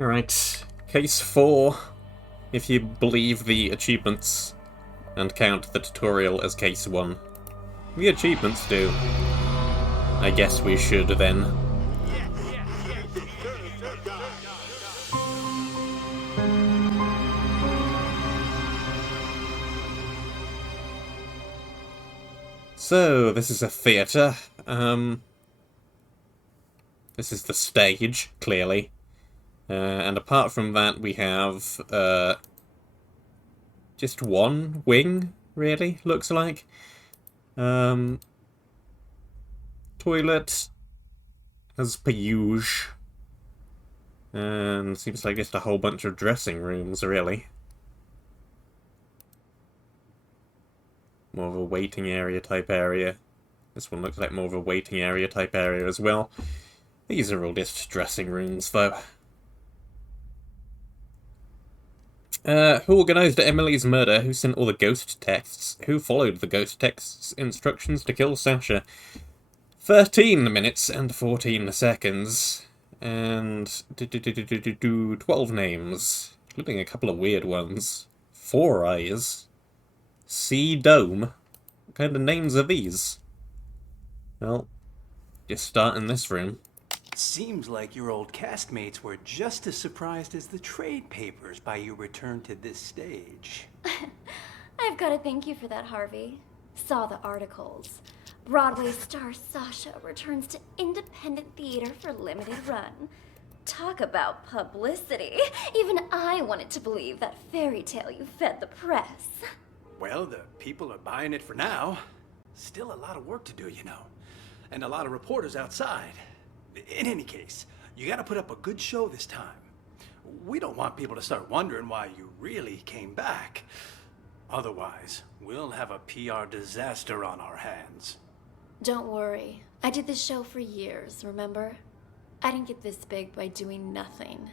Alright, case 4, if you believe the achievements and count the tutorial as case 1. The achievements do. I guess we should then. So, this is a theatre. This is the stage, clearly. And apart from that, we have just one wing, really, looks like. Toilet, as per usual. And seems like just a whole bunch of dressing rooms, really. More of a waiting area type area. This one looks like more of a waiting area type area as well. These are all just dressing rooms, though. Who organised Emily's murder? Who sent all the ghost texts? Who followed the ghost texts' instructions to kill Sasha? 13 minutes and 14 seconds. And 12 names, including a couple of weird ones. 4 eyes. Sea Dome. What kind of names are these? Well, just start in this room. Seems like your old castmates were just as surprised as the trade papers by your return to this stage. I've got to thank you for that, Harvey. Saw the articles. Broadway star Sasha returns to independent theater for limited run. Talk about publicity. Even I wanted to believe that fairy tale you fed the press. Well, the people are buying it for now. Still a lot of work to do, you know. And a lot of reporters outside. In any case, you gotta put up a good show this time. We don't want people to start wondering why you really came back. Otherwise, we'll have a PR disaster on our hands. Don't worry. I did this show for years, remember? I didn't get this big by doing nothing.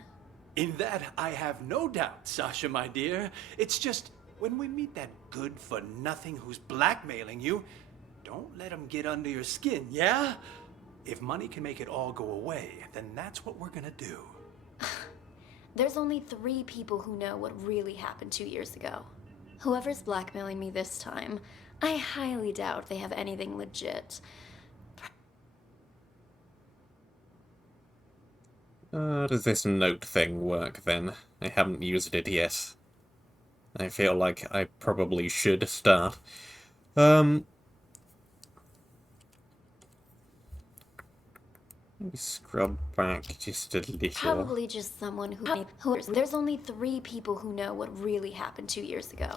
In that, I have no doubt, Sasha, my dear. It's just, when we meet that good-for-nothing who's blackmailing you, don't let him get under your skin, yeah? If money can make it all go away, then that's what we're gonna do. There's only 3 people who know what really happened 2 years ago. Whoever's blackmailing me this time, I highly doubt they have anything legit. Does this note thing work then? I haven't used it yet. I feel like I probably should start. Let me scrub back just a little. Probably just someone who there's only 3 people who know what really happened 2 years ago.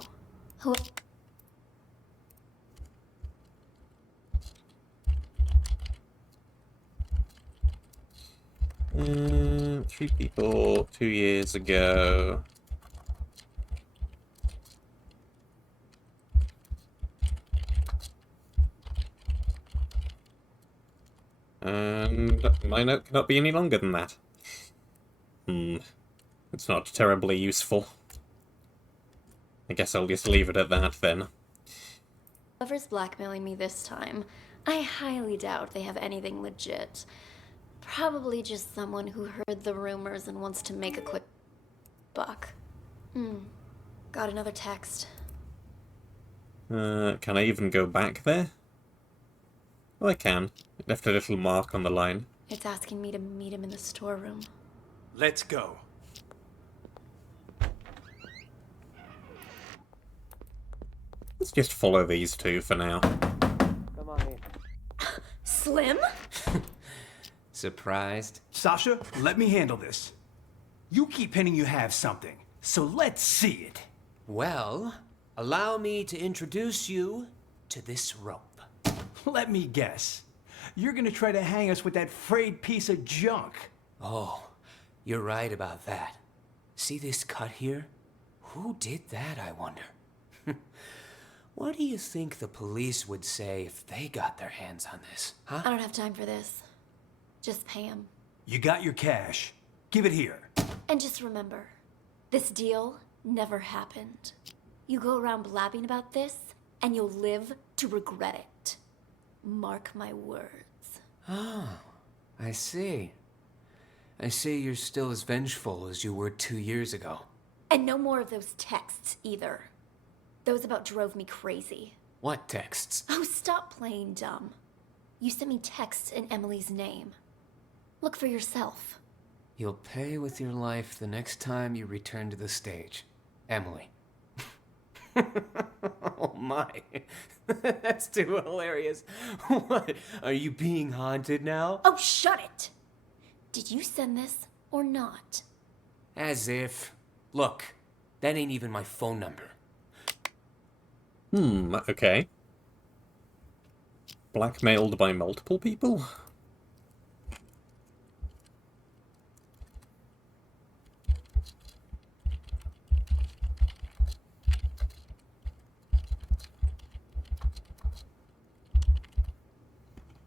Who 3 people 2 years ago. And my note cannot be any longer than that. It's not terribly useful. I guess I'll just leave it at that then. Whoever's blackmailing me this time, I highly doubt they have anything legit. Probably just someone who heard the rumors and wants to make a quick buck. Got another text. Can I even go back there? Well, I can. It left a little mark on the line. It's asking me to meet him in the storeroom. Let's go. Let's just follow these 2 for now. Come on in. Slim? Surprised? Sasha, let me handle this. You keep hinting you have something, so let's see it. Well, allow me to introduce you to this rope. Let me guess. You're gonna try to hang us with that frayed piece of junk. Oh, you're right about that. See this cut here? Who did that, I wonder? What do you think the police would say if they got their hands on this, huh? I don't have time for this. Just pay him. You got your cash. Give it here. And just remember, this deal never happened. You go around blabbing about this, and you'll live to regret it. Mark my words. Oh, I see. I see you're still as vengeful as you were 2 years ago. And no more of those texts, either. Those about drove me crazy. What texts? Oh, stop playing dumb. You sent me texts in Emily's name. Look for yourself. You'll pay with your life the next time you return to the stage. Emily. Oh my. That's too hilarious. What? Are you being haunted now? Oh, shut it! Did you send this or not? As if. Look, that ain't even my phone number. Okay. Blackmailed by multiple people?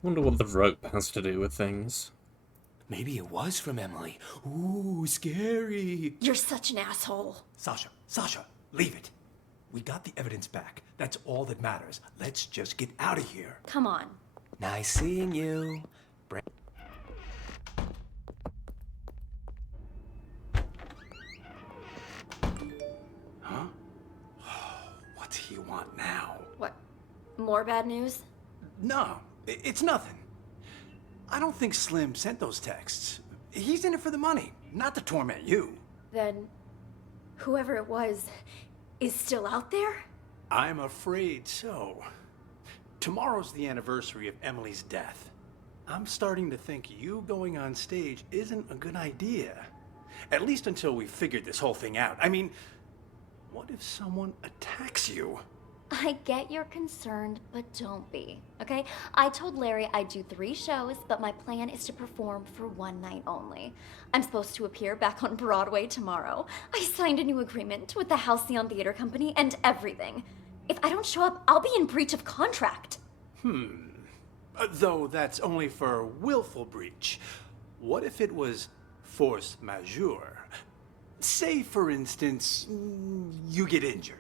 Wonder what the rope has to do with things. Maybe it was from Emily. Ooh, scary. You're such an asshole. Sasha, leave it. We got the evidence back. That's all that matters. Let's just get out of here. Come on. Nice seeing you. Huh? What's he want now? What? More bad news? No, it's nothing. I don't think Slim sent those texts. He's in it for the money, not to torment you. Then, whoever it was is still out there? I'm afraid so. Tomorrow's the anniversary of Emily's death. I'm starting to think you going on stage isn't a good idea. At least until we've figured this whole thing out. I mean, what if someone attacks you? I get you're concerned, but don't be, okay? I told Larry I'd do 3 shows, but my plan is to perform for 1 night only. I'm supposed to appear back on Broadway tomorrow. I signed a new agreement with the Halcyon Theater Company and everything. If I don't show up, I'll be in breach of contract. Though that's only for willful breach. What if it was force majeure? Say, for instance, you get injured.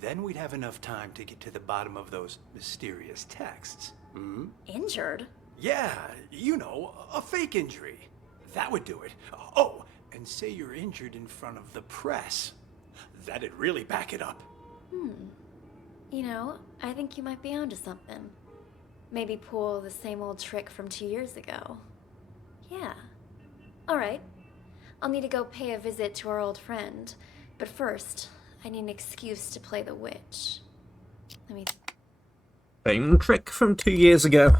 Then we'd have enough time to get to the bottom of those mysterious texts. Injured? Yeah, you know, a fake injury. That would do it. Oh, and say you're injured in front of the press. That'd really back it up. You know, I think you might be onto something. Maybe pull the same old trick from 2 years ago. Yeah. All right. I'll need to go pay a visit to our old friend. But first, I need an excuse to play the witch. Let me... Same trick from 2 years ago.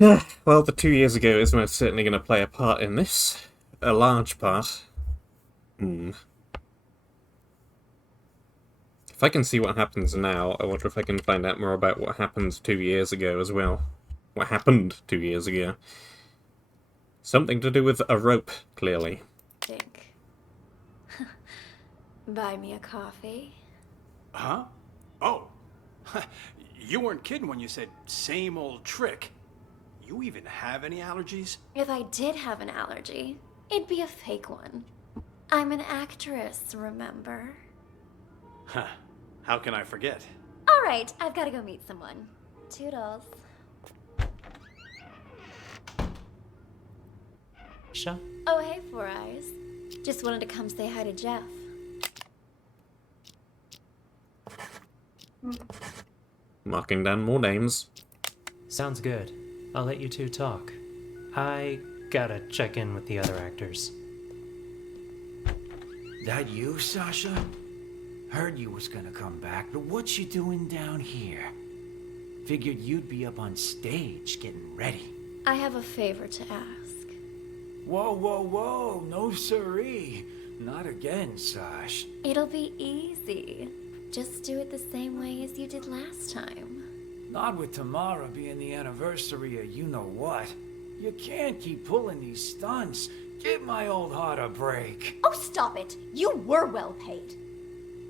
Well, the 2 years ago is most certainly going to play a part in this. A large part. If I can see what happens now, I wonder if I can find out more about what happened 2 years ago as well. What happened 2 years ago. Something to do with a rope, clearly. think. Buy me a coffee. Huh? Oh. You weren't kidding when you said same old trick. You even have any allergies? If I did have an allergy, it'd be a fake one. I'm an actress, remember? Huh. How can I forget? All right, I've got to go meet someone. Toodles. Sha? Oh, hey, Four Eyes. Just wanted to come say hi to Jeff. Marking down more names. Sounds good. I'll let you two talk. I gotta check in with the other actors. That you, Sasha? Heard you was gonna come back, but what you doing down here? Figured you'd be up on stage getting ready. I have a favor to ask. Whoa, whoa, whoa, no siree. Not again, Sash. It'll be easy. Just do it the same way as you did last time. Not with tomorrow being the anniversary of you-know-what. You can't keep pulling these stunts. Give my old heart a break. Oh, stop it! You were well paid.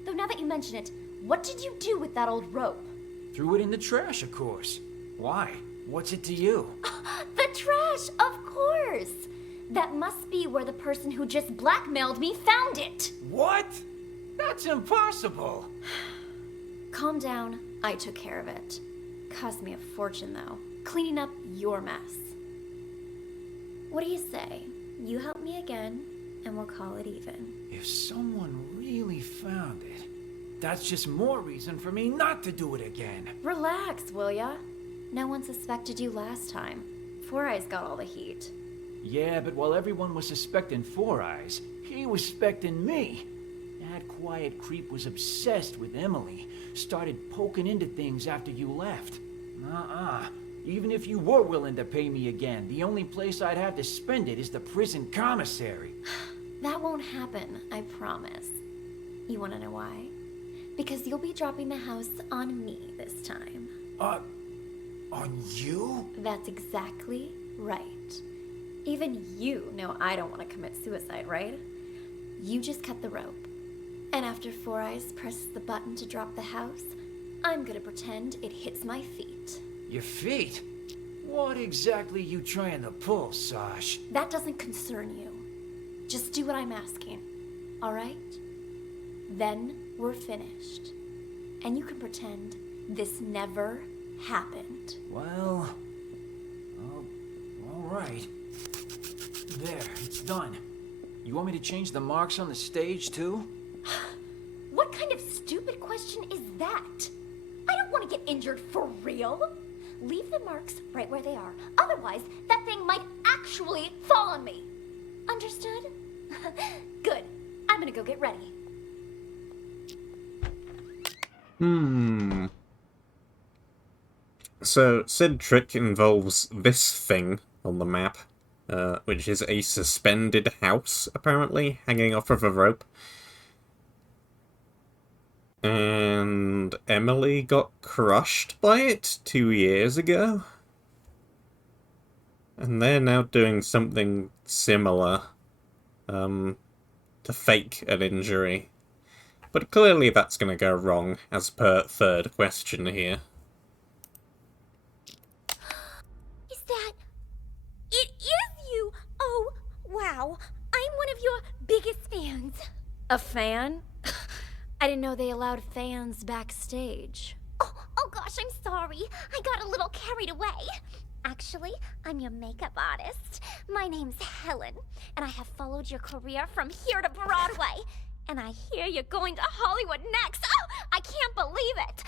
Though now that you mention it, what did you do with that old rope? Threw it in the trash, of course. Why? What's it to you? The trash, of course! That must be where the person who just blackmailed me found it! What? That's impossible. Calm down, I took care of it. Cost me a fortune, though. Cleaning up your mess. What do you say? You help me again, and we'll call it even. If someone really found it, that's just more reason for me not to do it again. Relax, will ya? No one suspected you last time. Four Eyes got all the heat. Yeah, but while everyone was suspecting Four Eyes, he was suspecting me. That quiet creep was obsessed with Emily. Started poking into things after you left. Even if you were willing to pay me again, the only place I'd have to spend it is the prison commissary. That won't happen, I promise. You wanna know why? Because you'll be dropping the house on me this time. On you? That's exactly right. Even you know I don't want to commit suicide, right? You just cut the rope. And after Four Eyes presses the button to drop the house, I'm gonna pretend it hits my feet. Your feet? What exactly you trying to pull, Sash? That doesn't concern you. Just do what I'm asking, alright? Then we're finished. And you can pretend this never happened. Well, all right. There, it's done. You want me to change the marks on the stage, too? What kind of stupid question is that? I don't want to get injured for real. Leave the marks right where they are. Otherwise, that thing might actually fall on me. Understood? Good. I'm gonna go get ready. So, said trick involves this thing on the map, which is a suspended house, apparently, hanging off of a rope. And Emily got crushed by it 2 years ago. And they're now doing something similar, to fake an injury. But clearly that's going to go wrong, as per third question here. Is that... It is you! Oh, wow. I'm one of your biggest fans. A fan? I didn't know they allowed fans backstage. Oh gosh, I'm sorry. I got a little carried away. Actually, I'm your makeup artist. My name's Helen, and I have followed your career from here to Broadway. And I hear you're going to Hollywood next. Oh, I can't believe it.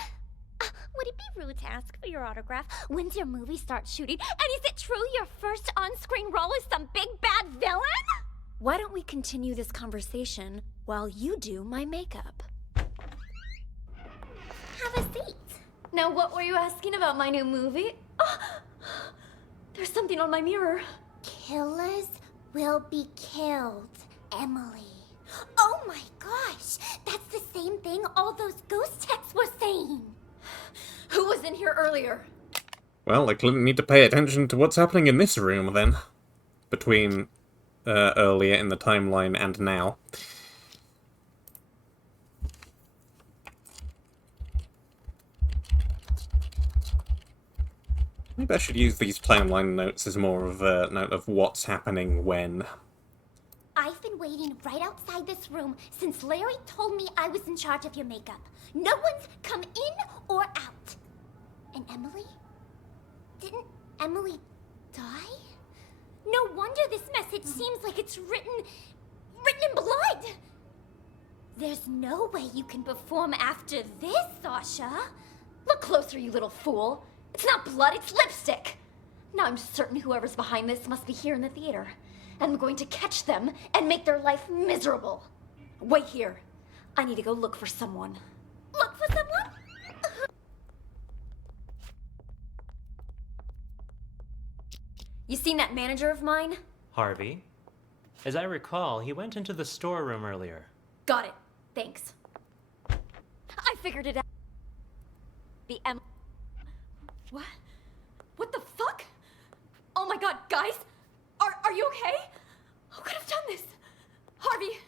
Would it be rude to ask for your autograph? When's your movie start shooting? And is it true your first on-screen role is some big bad villain? Why don't we continue this conversation while you do my makeup? Have a seat. Now, what were you asking about my new movie? Oh, there's something on my mirror. Killers will be killed, Emily. Oh my gosh, that's the same thing all those ghost texts were saying. Who was in here earlier? Well, I clearly need to pay attention to what's happening in this room, then. Between earlier in the timeline and now. Maybe I should use these timeline notes as more of a note of what's happening when. I've been waiting right outside this room since Larry told me I was in charge of your makeup. No one's come in or out. And Emily? Didn't Emily die? No wonder this message seems like it's written in blood. There's no way you can perform after this, Sasha. Look closer, you little fool. It's not blood, it's lipstick. Now I'm certain whoever's behind this must be here in the theater. And I'm going to catch them and make their life miserable. Wait here. I need to go look for someone. Look for someone? You seen that manager of mine? Harvey? As I recall, he went into the storeroom earlier. Got it. Thanks. I figured it out. The M... What? What the fuck? Oh my god, guys! Are you okay? Who could have done this? Harvey,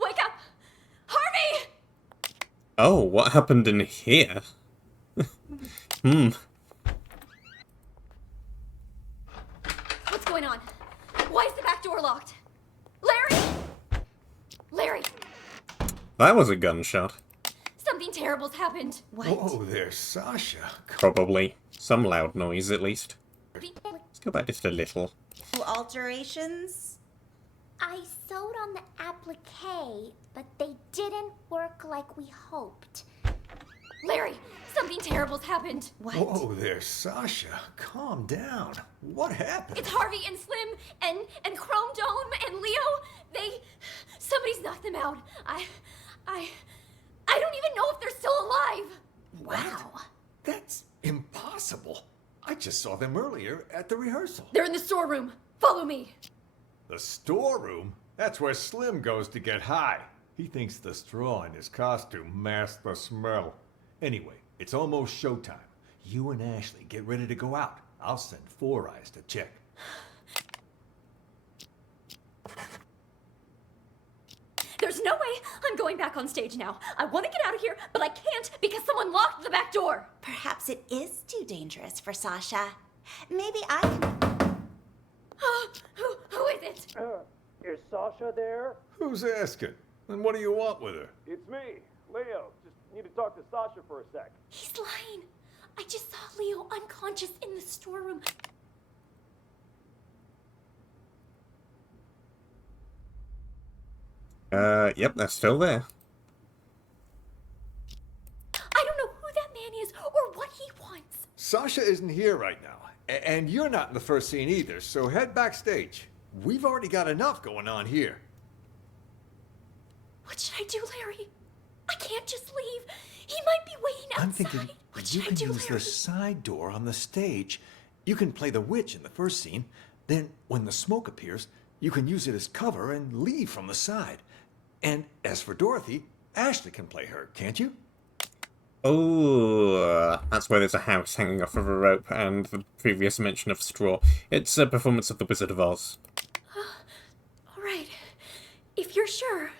wake up! Harvey! Oh, what happened in here? What's going on? Why is the back door locked? Larry! Larry! That was a gunshot. Something terrible's happened. What? Whoa there, Sasha. Probably. Some loud noise, at least. Let's go back just a little. Alterations? I sewed on the applique, but they didn't work like we hoped. Larry, something terrible's happened. What? Whoa there, Sasha. Calm down. What happened? It's Harvey and Slim and Chrome Dome and Leo. Somebody's knocked them out. I don't even know if they're still alive. Wow. That's impossible. I just saw them earlier at the rehearsal. They're in the storeroom. Follow me. The storeroom? That's where Slim goes to get high. He thinks the straw in his costume masks the smell. Anyway, it's almost showtime. You and Ashley get ready to go out. I'll send Four Eyes to check. There's no way I'm going back on stage now. I want to get out of here, but I can't because someone locked the back door. Perhaps it is too dangerous for Sasha. Maybe I can... Who is it? Is Sasha there? Who's asking? And what do you want with her? It's me, Leo. Just need to talk to Sasha for a sec. He's lying. I just saw Leo unconscious in the storeroom. Yep, they're still there. I don't know who that man is or what he wants. Sasha isn't here right now. And you're not in the first scene either, so head backstage. We've already got enough going on here. What should I do, Larry? I can't just leave. He might be waiting outside. I'm thinking What you should I can do, use the Larry? side door on the stage. You can play the witch in the first scene. Then, when the smoke appears, you can use it as cover and leave from the side. And as for Dorothy, Ashley can play her, can't you? Oh, that's where there's a house hanging off of a rope and the previous mention of straw. It's a performance of The Wizard of Oz. All right. If you're sure.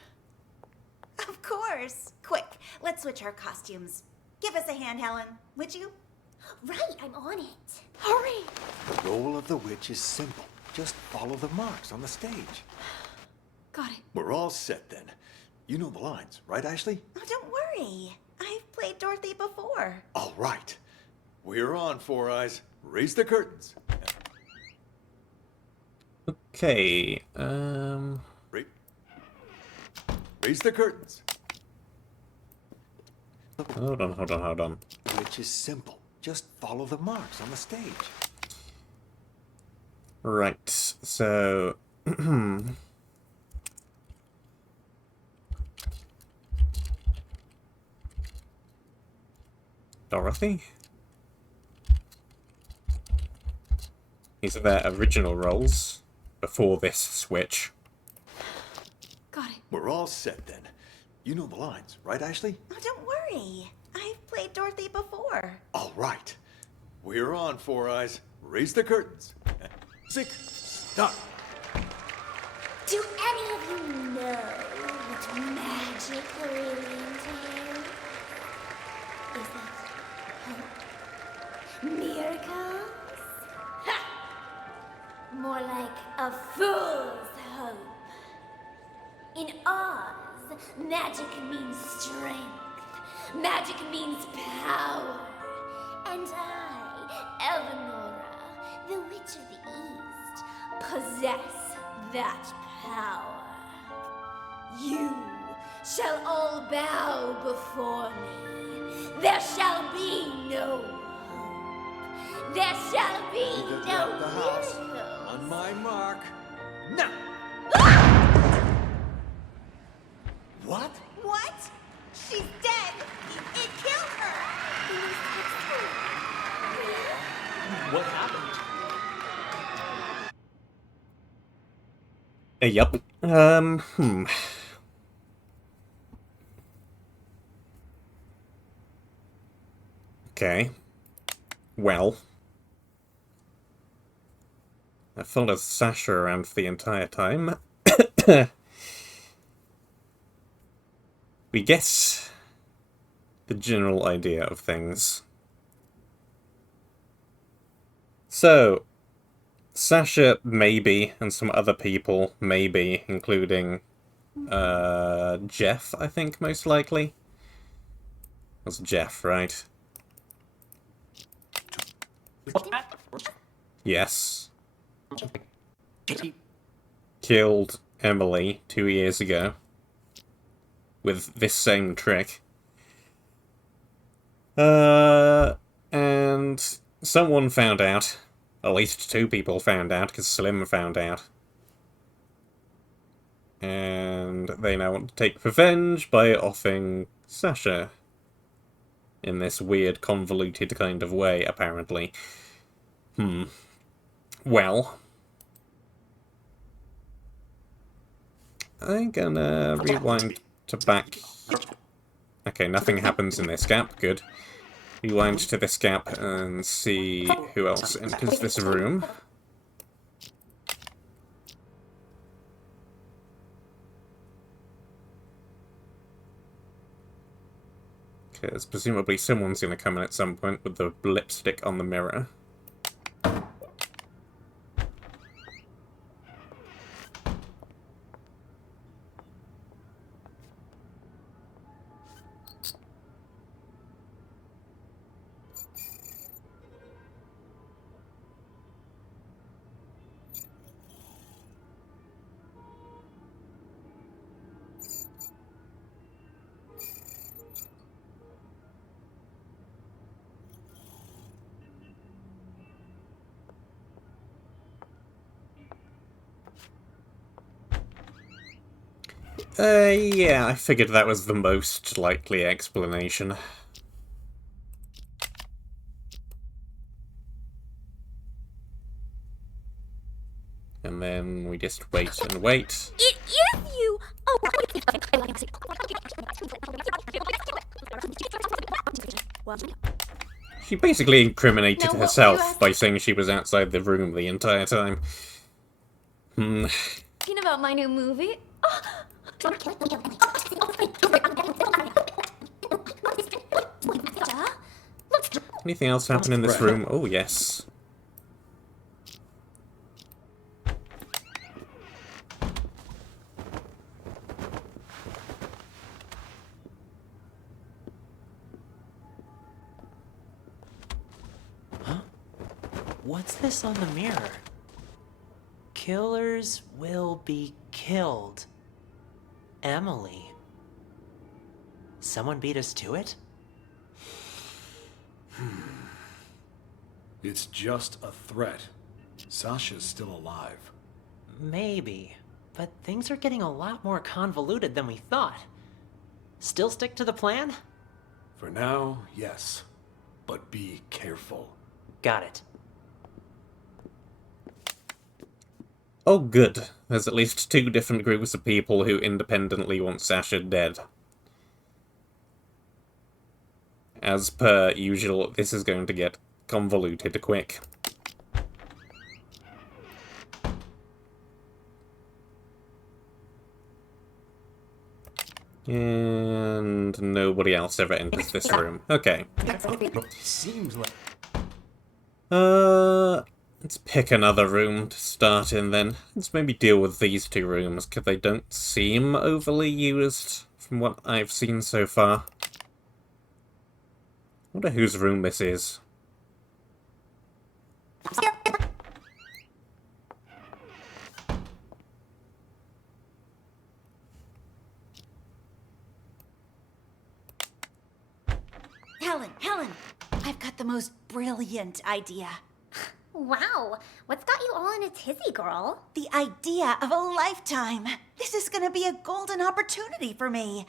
Of course. Quick, let's switch our costumes. Give us a hand, Helen, would you? Right, I'm on it. Hurry. The role of the witch is simple. Just follow the marks on the stage. Got it. We're all set then. You know the lines, right, Ashley? Oh, don't worry. I've played Dorothy before. All right. We're on, Four Eyes. Raise the curtains. Okay, Raise the curtains. hold on. Which is simple. Just follow the marks on the stage. Right, so... Dorothy? These are their original roles before this switch. Got it. We're all set then. You know the lines, right, Ashley? Oh, don't worry. I've played Dorothy before. All right. We're on, Four Eyes. Raise the curtains. Music, start. Do any of you know what magic really entails? Is it hope? Miracles? Ha! More like a fool's hope. In Oz, magic means strength. Magic means power. And I, Eleonora, the Witch of the East, possess that power. You shall all bow before me. There shall be no hope. There shall be no the house. miracles. On my mark. Now! What? What? She's dead. It killed her. What happened? Yup. Okay. Well. I followed Sasha around for the entire time. We get the general idea of things. So, Sasha, maybe, and some other people, maybe, including Jeff, I think, most likely. That's Jeff, right? Yes. killed Emily 2 years ago with this same trick. And someone found out. At least 2 people found out, because Slim found out. And they now want to take revenge by offing Sasha. In this weird, convoluted kind of way, apparently. Well. I'm gonna rewind to back. Okay, nothing happens in this gap, good. Rewind to this gap and see who else enters this room. Because presumably someone's going to come in at some point with the lipstick on the mirror. Yeah, I figured that was the most likely explanation. And then we just wait and wait. It is you! Oh, She basically incriminated herself by saying she was outside the room the entire time. Thinking about my new movie? Anything else happen in this room? Oh, yes. What's this on the mirror? Killers will be killed. Emily. Someone beat us to it? It's just a threat. Sasha's still alive. Maybe, but things are getting a lot more convoluted than we thought. Still stick to the plan? For now, yes. But be careful. Got it. Oh, good. There's at least 2 different groups of people who independently want Sasha dead. As per usual, this is going to get convoluted quick. And nobody else ever enters this room. Okay. Seems like... Let's pick another room to start in then. Let's maybe deal with these 2 rooms, because they don't seem overly used from what I've seen so far. I wonder whose room this is. Helen, I've got the most brilliant idea. Wow, what's got you all in a tizzy, girl? The idea of a lifetime. This is gonna be a golden opportunity for me.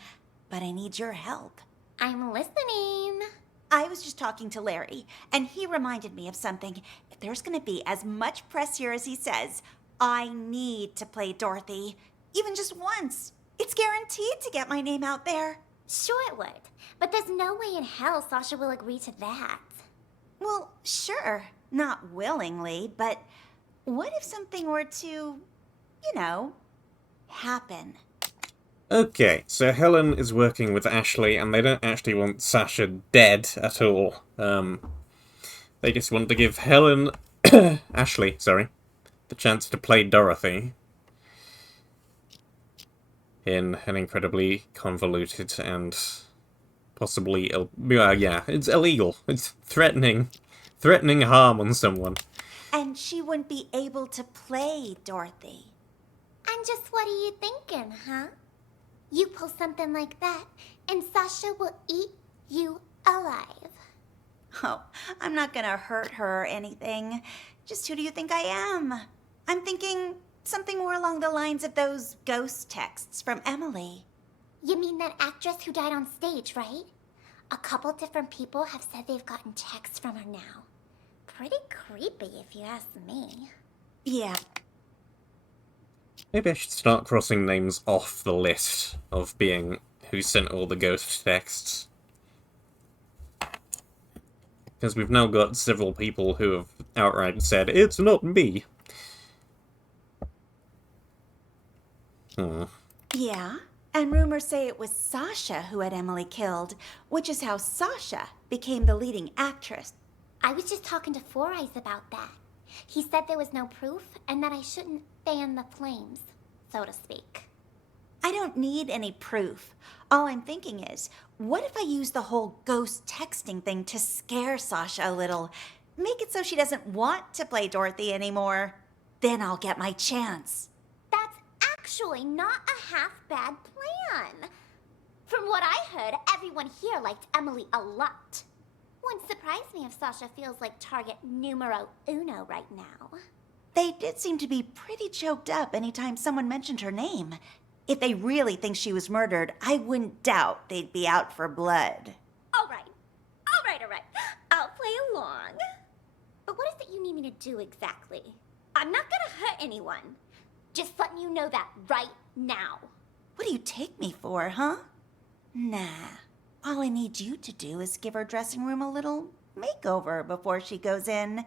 But I need your help. I'm listening. I was just talking to Larry, and he reminded me of something. If there's gonna be as much press here as he says, I need to play Dorothy. Even just once. It's guaranteed to get my name out there. Sure it would, but there's no way in hell Sasha will agree to that. Well, sure. Not willingly, but what if something were to, you know, happen? Okay, so Helen is working with Ashley, and they don't actually want Sasha dead at all. They just want to give Helen... Ashley, sorry. The chance to play Dorothy. In an incredibly convoluted and possibly... yeah, it's illegal. It's threatening harm on someone. And she wouldn't be able to play Dorothy. And just what are you thinking, huh? You pull something like that, and Sasha will eat you alive. Oh, I'm not gonna hurt her or anything. Just who do you think I am? I'm thinking something more along the lines of those ghost texts from Emily. You mean that actress who died on stage, right? A couple different people have said they've gotten texts from her now. Pretty creepy, if you ask me. Yeah. Maybe I should start crossing names off the list of being who sent all the ghost texts. Because we've now got several people who have outright said, it's not me. Yeah, and rumors say it was Sasha who had Emily killed, which is how Sasha became the leading actress. I was just talking to Four Eyes about that. He said there was no proof, and that I shouldn't fan the flames, so to speak. I don't need any proof. All I'm thinking is, what if I use the whole ghost texting thing to scare Sasha a little? Make it so she doesn't want to play Dorothy anymore. Then I'll get my chance. That's actually not a half-bad plan. From what I heard, everyone here liked Emily a lot. Wouldn't surprise me if Sasha feels like target numero uno right now. They did seem to be pretty choked up anytime someone mentioned her name. If they really think she was murdered, I wouldn't doubt they'd be out for blood. All right. I'll play along. But what is it you need me to do exactly? I'm not gonna hurt anyone. Just letting you know that right now. What do you take me for, huh? Nah. All I need you to do is give her dressing room a little makeover before she goes in.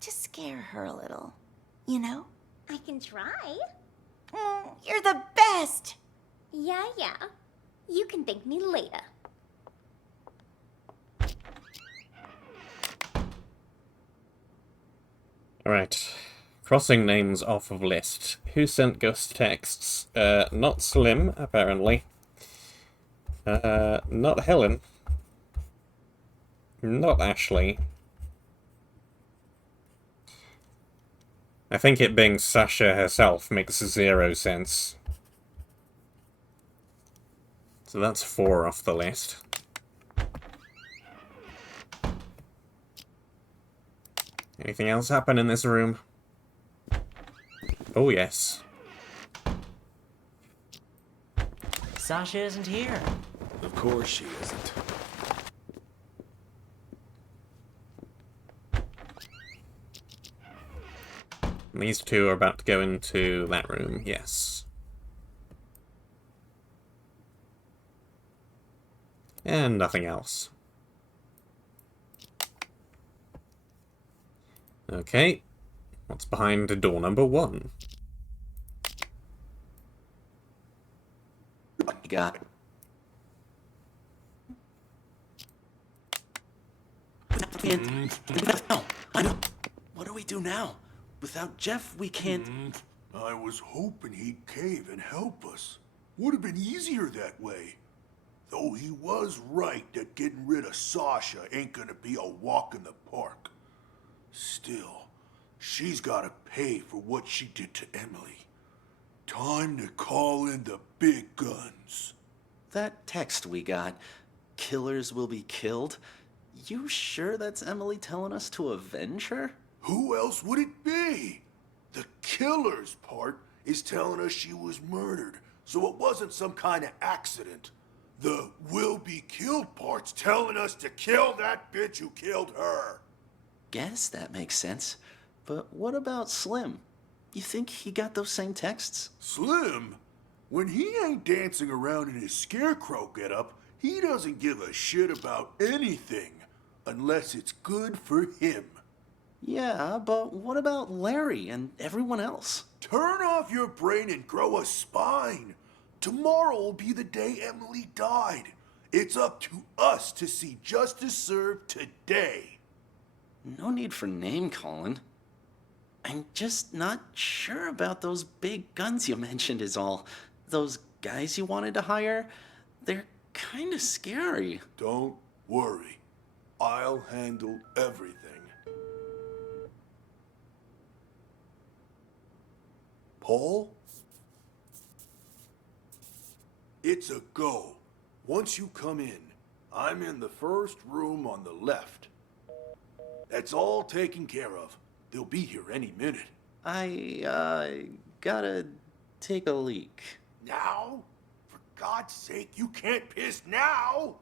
To scare her a little, you know? I can try. You're the best! Yeah. You can thank me later. Alright. Crossing names off of list. Who sent ghost texts? Not Slim, apparently. Not Helen. Not Ashley. I think it being Sasha herself makes 0 sense. So that's 4 off the list. Anything else happen in this room? Oh yes. Sasha isn't here. Of course she isn't. These two are about to go into that room, yes. And nothing else. Okay. What's behind door number 1? What you got? What do we do now? Without Jeff, we can't... I was hoping he'd cave and help us. Would have been easier that way. Though he was right that getting rid of Sasha ain't gonna be a walk in the park. Still, she's gotta pay for what she did to Emily. Time to call in the big guns. That text we got, killers will be killed. You sure that's Emily telling us to avenge her? Who else would it be? The killer's part is telling us she was murdered, so it wasn't some kind of accident. The will be killed part's telling us to kill that bitch who killed her. Guess that makes sense. But what about Slim? You think he got those same texts? Slim? When he ain't dancing around in his scarecrow getup, he doesn't give a shit about anything, unless it's good for him. Yeah, but what about Larry and everyone else? Turn off your brain and grow a spine. Tomorrow will be the day Emily died. It's up to us to see justice served today. No need for name-calling. I'm just not sure about those big guns you mentioned is all. Those guys you wanted to hire, they're kind of scary. Don't worry. I'll handle everything. Paul? It's a go. Once you come in, I'm in the first room on the left. That's all taken care of. They'll be here any minute. I gotta take a leak. Now? For God's sake, you can't piss now!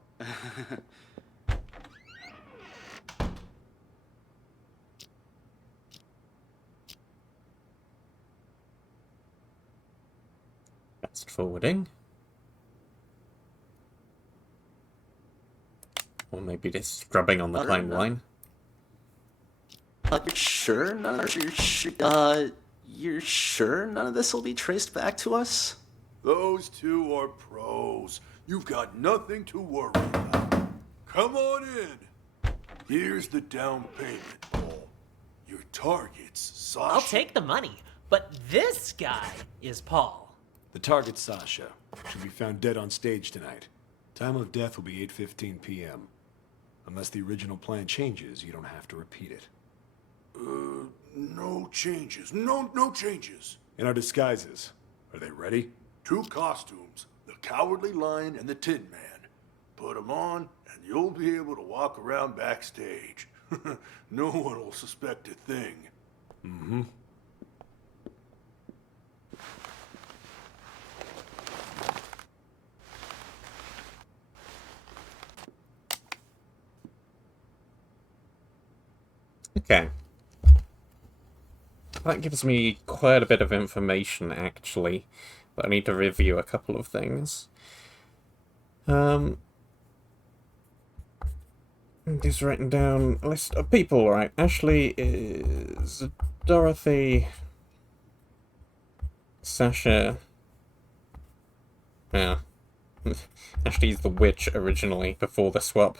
Fast forwarding. Or maybe just scrubbing on the timeline. You're sure none of this will be traced back to us? Those two are pros. You've got nothing to worry about. Come on in. Here's the down payment, Paul. Your target's Sasha. I'll take the money, but this guy is Paul. The target's Sasha. She'll be found dead on stage tonight. Time of death will be 8:15 p.m. Unless the original plan changes, you don't have to repeat it. No changes. No changes. In our disguises, are they ready? 2 costumes, the Cowardly Lion and the Tin Man. Put 'em on, and you'll be able to walk around backstage. No one will suspect a thing. Mm-hmm. Okay. That gives me quite a bit of information, actually, but I need to review a couple of things. Just written down a list of people, right? Ashley is Dorothy, Sasha. Yeah. Ashley's the witch originally, before the swap.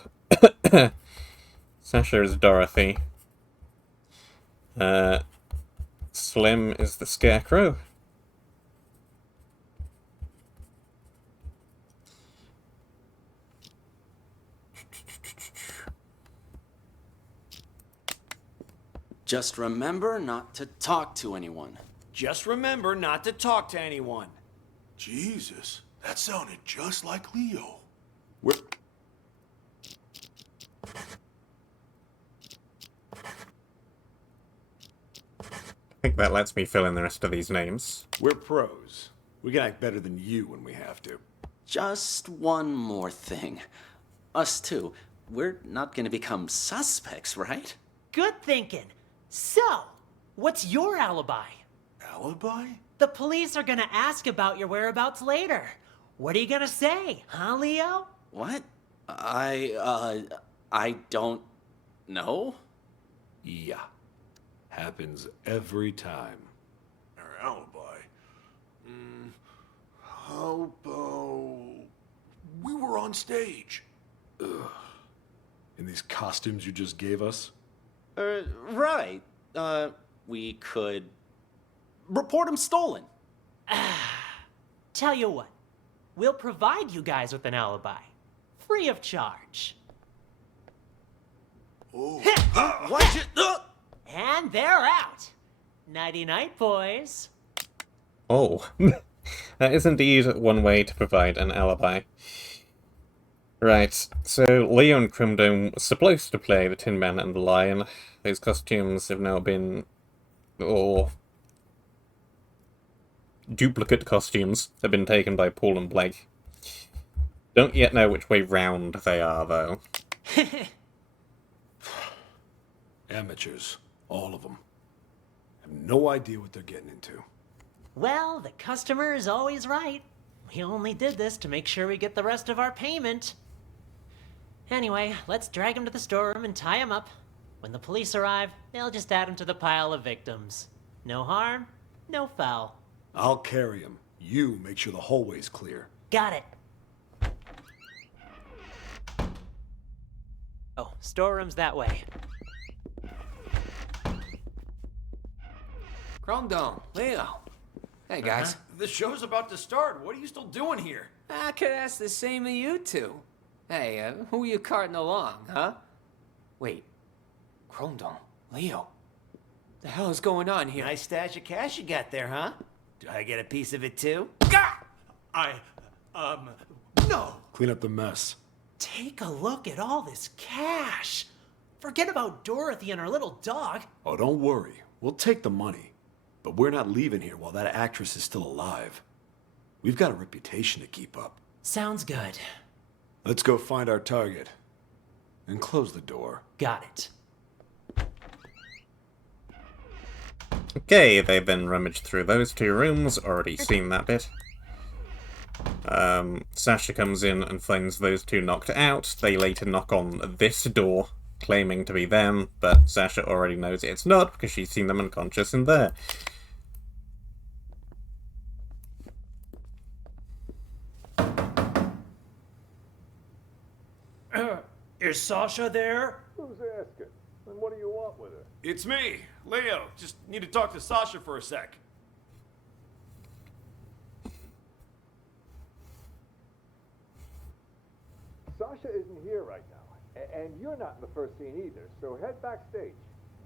Sasha is Dorothy. Slim is the Scarecrow. Just remember not to talk to anyone. Just remember not to talk to anyone. Jesus, that sounded just like Leo. We're... I think that lets me fill in the rest of these names. We're pros. We can act better than you when we have to. Just one more thing. Us too. We're not gonna become suspects, right? Good thinking. So, what's your alibi? Alibi? The police are gonna ask about your whereabouts later. What are you gonna say, huh, Leo? What? I don't know. Yeah. Happens every time. Our alibi? How about... we were on stage. Ugh. In these costumes you just gave us? Right. We could report him stolen. Tell you what, we'll provide you guys with an alibi. Free of charge. Oh. Watch it! And they're out. Nighty-night, boys. Oh. That is indeed one way to provide an alibi. Right, so Leo and Crimdome were supposed to play the Tin Man and the Lion. Those costumes have now been... or... duplicate costumes have been taken by Paul and Blake. Don't yet know which way round they are, though. Amateurs. All of them. Have no idea what they're getting into. Well, the customer is always right. We only did this to make sure we get the rest of our payment. Anyway, let's drag him to the storeroom and tie him up. When the police arrive, they'll just add him to the pile of victims. No harm, no foul. I'll carry him. You make sure the hallway's clear. Got it. Oh, storeroom's that way. Chromedome, Leo. Hey, guys. The show's about to start. What are you still doing here? I could ask the same of you two. Hey, who are you carting along, huh? Wait. Chromedome, Leo. The hell is going on here? Nice stash of cash you got there, huh? Do I get a piece of it too? No! Clean up the mess. Take a look at all this cash. Forget about Dorothy and her little dog. Oh, don't worry. We'll take the money. But we're not leaving here while that actress is still alive. We've got a reputation to keep up. Sounds good. Let's go find our target. And close the door. Got it. Okay, they then rummaged through those two rooms. Already seen that bit. Sasha comes in and finds those two knocked out. They later knock on this door, claiming to be them, but Sasha already knows it's not because she's seen them unconscious in there. Is Sasha there? Who's asking? And what do you want with her? It's me, Leo. Just need to talk to Sasha for a sec. Sasha isn't here right now. And you're not in the first scene either, so head backstage.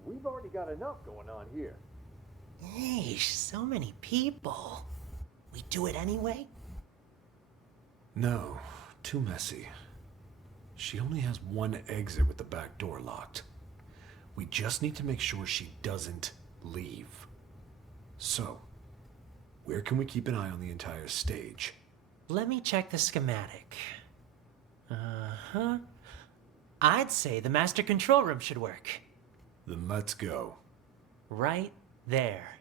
We've already got enough going on here. Yeesh, so many people. We do it anyway? No, too messy. She only has one exit with the back door locked. We just need to make sure she doesn't leave. So, where can we keep an eye on the entire stage? Let me check the schematic. Uh-huh. I'd say the master control room should work. Then let's go. Right there.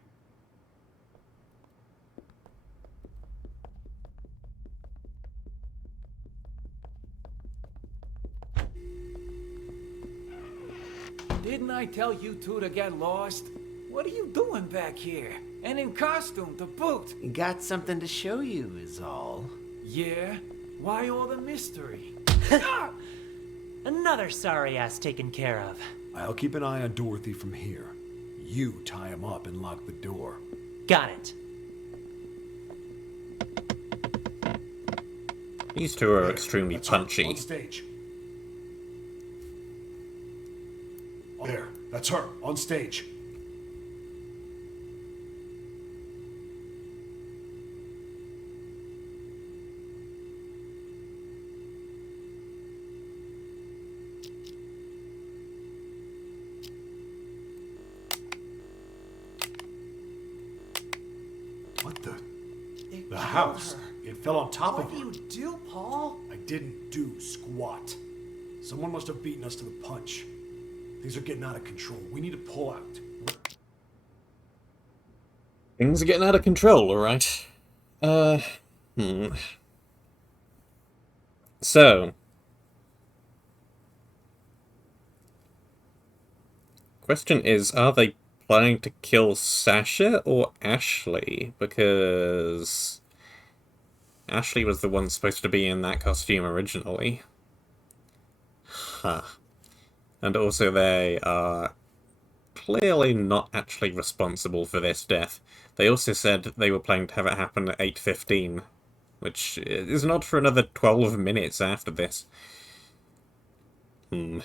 Didn't I tell you two to get lost? What are you doing back here? And in costume to boot? Got something to show you is all. Yeah? Why all the mystery? Another sorry ass taken care of. I'll keep an eye on Dorothy from here. You tie him up and lock the door. Got it. These two are extremely That's her, punchy. on stage. There, that's her, on stage. What the? The house. It fell on top of her. What do you do, Paul? I didn't do squat. Someone must have beaten us to the punch. Things are getting out of control. We need to pull out. Things are getting out of control, alright. So. Question is, are they planning to kill Sasha or Ashley? Because Ashley was the one supposed to be in that costume originally. Huh. And also they are clearly not actually responsible for this death. They also said they were planning to have it happen at 8:15, which is not for another 12 minutes after this. Where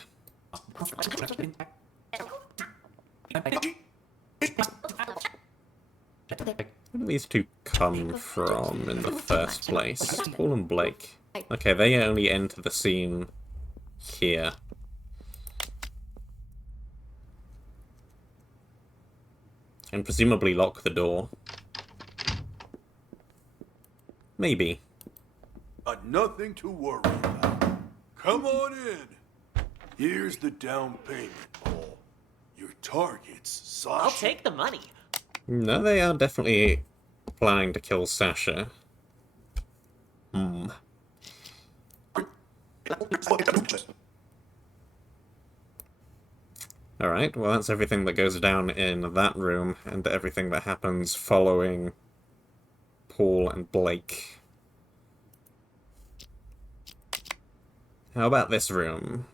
did these two come from in the first place? Paul and Blake. Okay, they only enter the scene here. And presumably lock the door. Maybe. Nothing to worry about. Come on in. Here's the down payment, Paul. Your target's Sasha. I'll take the money. No, they are definitely planning to kill Sasha. Alright, well that's everything that goes down in that room, and everything that happens following Paul and Blake. How about this room?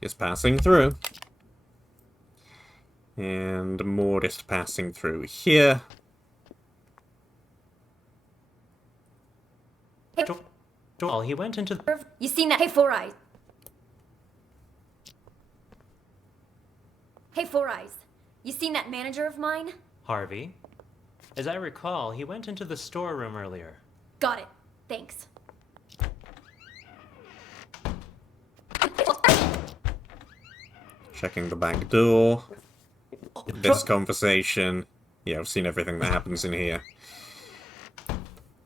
Just passing through. And more just passing through here. Paul, he went into the... You seen that? Hey, Four Eyes. Hey, Four Eyes. You seen that manager of mine? Harvey? As I recall, he went into the storeroom earlier. Got it. Thanks. Checking the back door. This conversation. Yeah, I've seen everything that happens in here.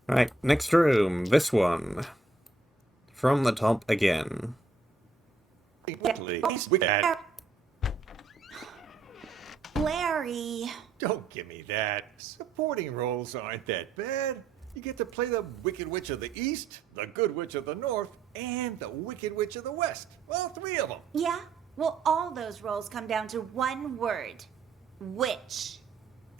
Right, next room. This one. From the top again. Larry. Don't give me that. Supporting roles aren't that bad. You get to play the Wicked Witch of the East, the Good Witch of the North, and the Wicked Witch of the West. All three of them. Yeah? Well, all those roles come down to one word. Witch.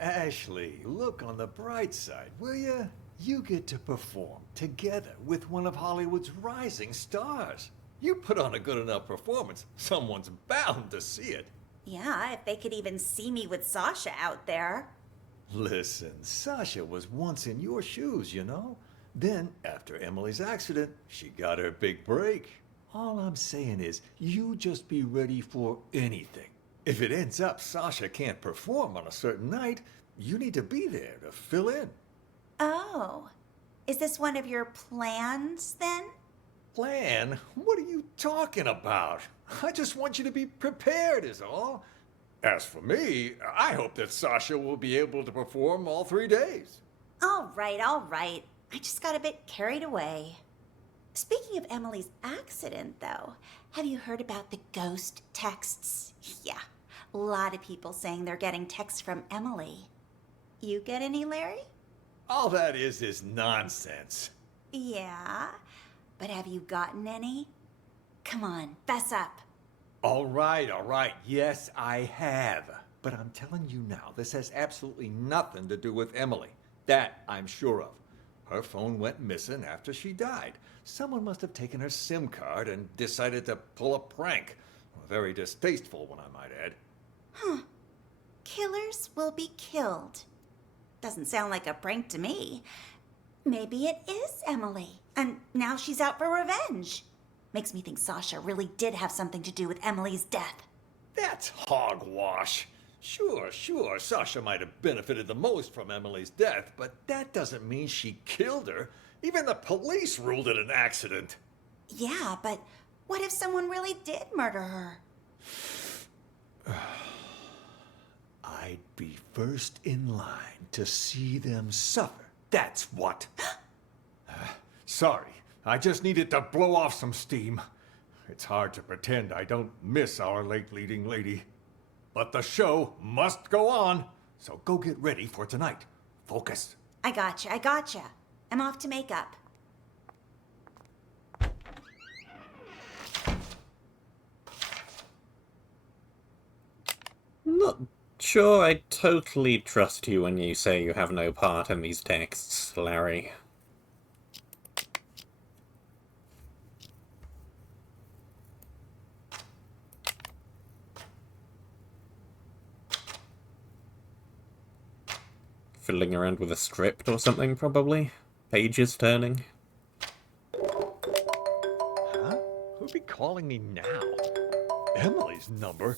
Ashley, look on the bright side, will you? You get to perform together with one of Hollywood's rising stars. You put on a good enough performance, someone's bound to see it. Yeah, if they could even see me with Sasha out there. Listen, Sasha was once in your shoes, you know? Then, after Emily's accident, she got her big break. All I'm saying is, you just be ready for anything. If it ends up Sasha can't perform on a certain night, you need to be there to fill in. Oh. Is this one of your plans, then? Plan? What are you talking about? I just want you to be prepared is all. As for me, I hope that Sasha will be able to perform all 3 days. All right, all right. I just got a bit carried away. Speaking of Emily's accident, though, have you heard about the ghost texts? Yeah, a lot of people saying they're getting texts from Emily. You get any, Larry? All that is nonsense. Yeah, but have you gotten any? Come on, fess up. All right. Yes, I have. But I'm telling you now, this has absolutely nothing to do with Emily. That I'm sure of. Her phone went missing after she died. Someone must have taken her SIM card and decided to pull a prank. A very distasteful one, I might add. Huh. Killers will be killed. Doesn't sound like a prank to me. Maybe it is Emily, and now she's out for revenge. Makes me think Sasha really did have something to do with Emily's death. That's hogwash. Sure, Sasha might have benefited the most from Emily's death, but that doesn't mean she killed her. Even the police ruled it an accident. Yeah, but what if someone really did murder her? I'd be first in line to see them suffer. That's what. Sorry, I just needed to blow off some steam. It's hard to pretend I don't miss our late leading lady. But the show must go on, so go get ready for tonight. Focus. I gotcha. I'm off to makeup. Not sure I totally trust you when you say you have no part in these texts, Larry. Fiddling around with a script or something, probably. Pages turning. Huh? Who'd be calling me now? Emily's number?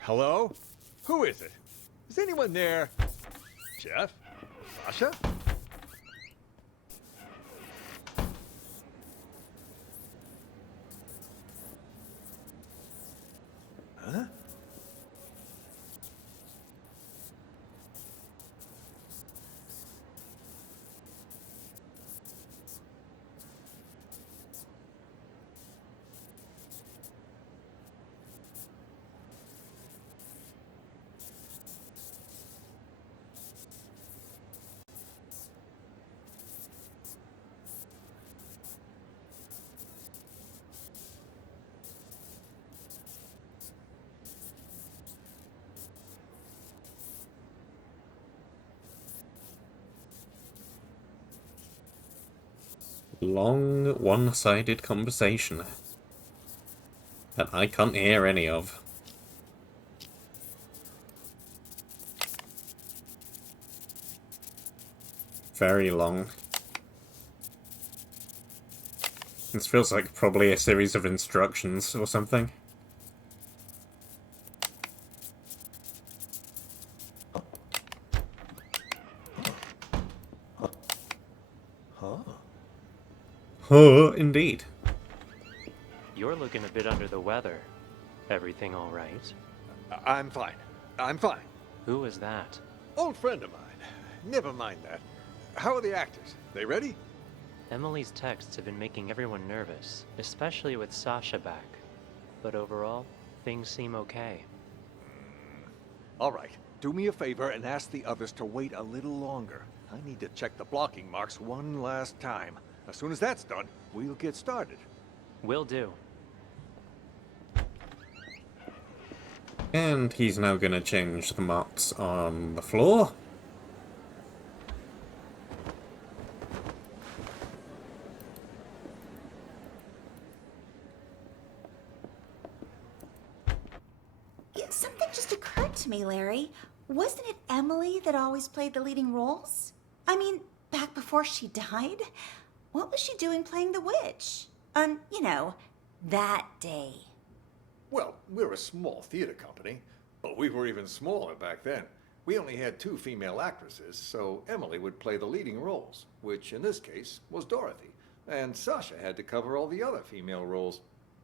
Hello? Who is it? Is anyone there? Jeff? Sasha? Huh? Long, one-sided conversation that I can't hear any of. Very long. This feels like probably a series of instructions or something. Indeed. You're looking a bit under the weather. Everything all right? I'm fine. I'm fine. Who is that? Old friend of mine. Never mind that. How are the actors? They ready? Emily's texts have been making everyone nervous, especially with Sasha back. But overall, things seem okay. All right. Do me a favor and ask the others to wait a little longer. I need to check the blocking marks one last time. As soon as that's done, we'll get started. Will do. And he's now going to change the marks on the floor. Something just occurred to me, Larry. Wasn't it Emily that always played the leading roles? I mean, back before she died? What was she doing playing the witch? You know, that day. Well, we're a small theater company, but we were even smaller back then. We only had 2 female actresses, so Emily would play the leading roles, which in this case was Dorothy, and Sasha had to cover all the other female roles.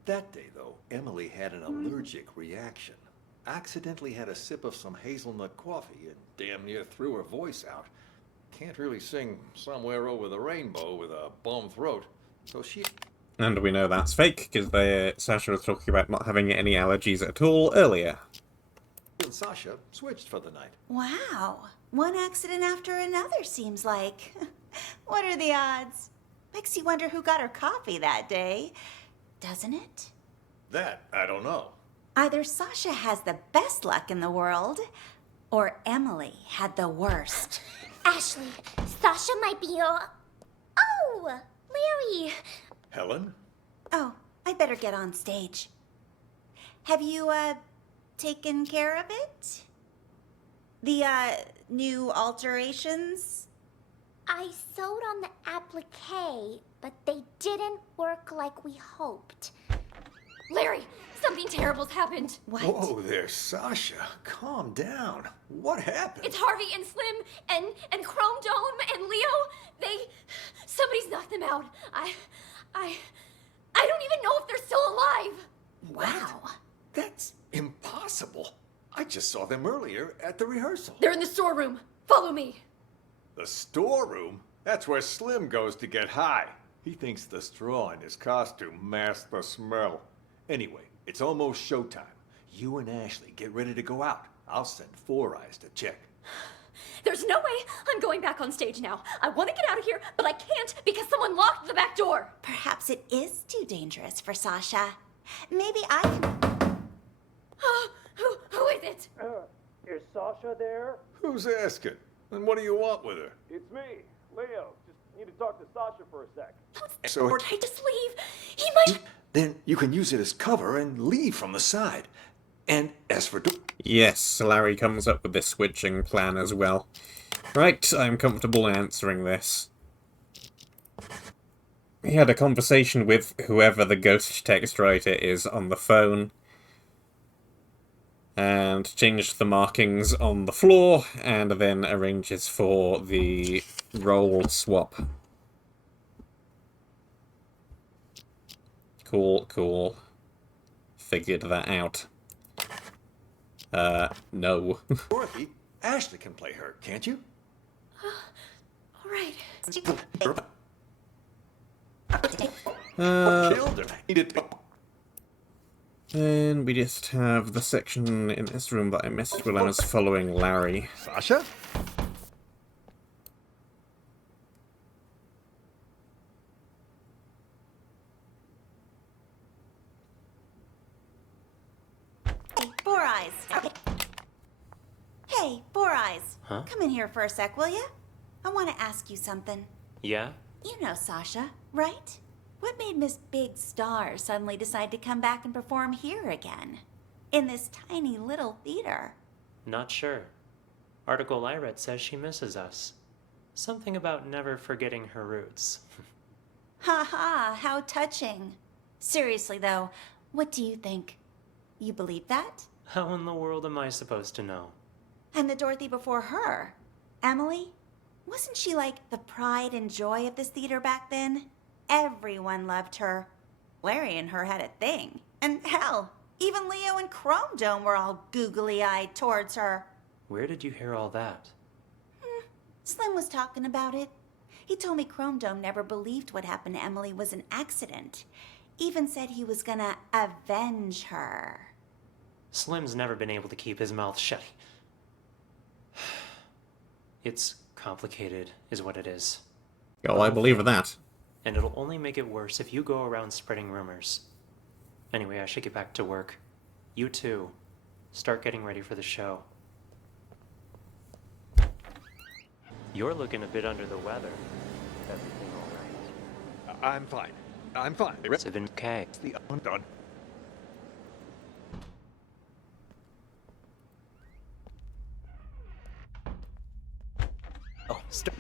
That day, though, Emily had an allergic reaction. Accidentally had a sip of some hazelnut coffee and damn near threw her voice out. Can't really sing Somewhere Over the Rainbow with a bum throat, so she... And we know that's fake, because Sasha was talking about not having any allergies at all earlier. and Sasha switched for the night. Wow. One accident after another, seems like. What are the odds? Makes you wonder who got her coffee that day, doesn't it? That, I don't know. Either Sasha has the best luck in the world, or Emily had the worst. Ashley, Sasha might be your... Oh, Larry. Helen? Oh, I better get on stage. Have you, taken care of it? The, new alterations? I sewed on the applique, but they didn't work like we hoped. Larry, something terrible's happened. What? Whoa there, Sasha. Calm down. What happened? It's Harvey and Slim and Chrome Dome and Leo. Somebody's knocked them out. I don't even know if they're still alive. Wow. That's impossible. I just saw them earlier at the rehearsal. They're in the storeroom. Follow me. The storeroom? That's where Slim goes to get high. He thinks the straw in his costume masks the smell. Anyway, it's almost showtime. You and Ashley get ready to go out. I'll send Four Eyes to check. There's no way I'm going back on stage now. I want to get out of here, but I can't because someone locked the back door. Perhaps it is too dangerous for Sasha. Maybe I can... Who is it? Is Sasha there? Who's asking? And what do you want with her? It's me, Leo. Just need to talk to Sasha for a sec. So Or just leave. He might... then you can use it as cover and leave from the side. And as for... Yes, Larry comes up with this switching plan as well. Right, I'm comfortable answering this. He had a conversation with whoever the ghost text writer is on the phone, and changed the markings on the floor, and then arranges for the role swap. Cool. Figured that out. No. Dorothy, Ashley can play her, can't you? All right. Killed her. He did... And we just have the section in this room that I missed while I was following Larry. Sasha? Four Eyes. Hey, Four Eyes. Huh? Come in here for a sec, will ya? I want to ask you something. Yeah? You know Sasha, right? What made Miss Big Star suddenly decide to come back and perform here again? In this tiny little theater? Not sure. Article I read says she misses us. Something about never forgetting her roots. Ha ha, how touching. Seriously though, what do you think? You believe that? How in the world am I supposed to know? And the Dorothy before her, Emily? Wasn't she like the pride and joy of this theater back then? everyone loved her. Larry and her had a thing. And hell, even Leo and Chrome Dome were all googly-eyed towards her. Where did you hear all that? Slim was talking about it. He told me Chrome Dome never believed what happened to Emily was an accident. Even said he was gonna avenge her. Slim's never been able to keep his mouth shut. It's complicated, is what it is. Oh, I believe that. And it'll only make it worse if you go around spreading rumors. Anyway, I should get back to work. You too. Start getting ready for the show. You're looking a bit under the weather. Everything all right? I'm fine. I'm fine. It's been okay. It's the undone. Oh, stop.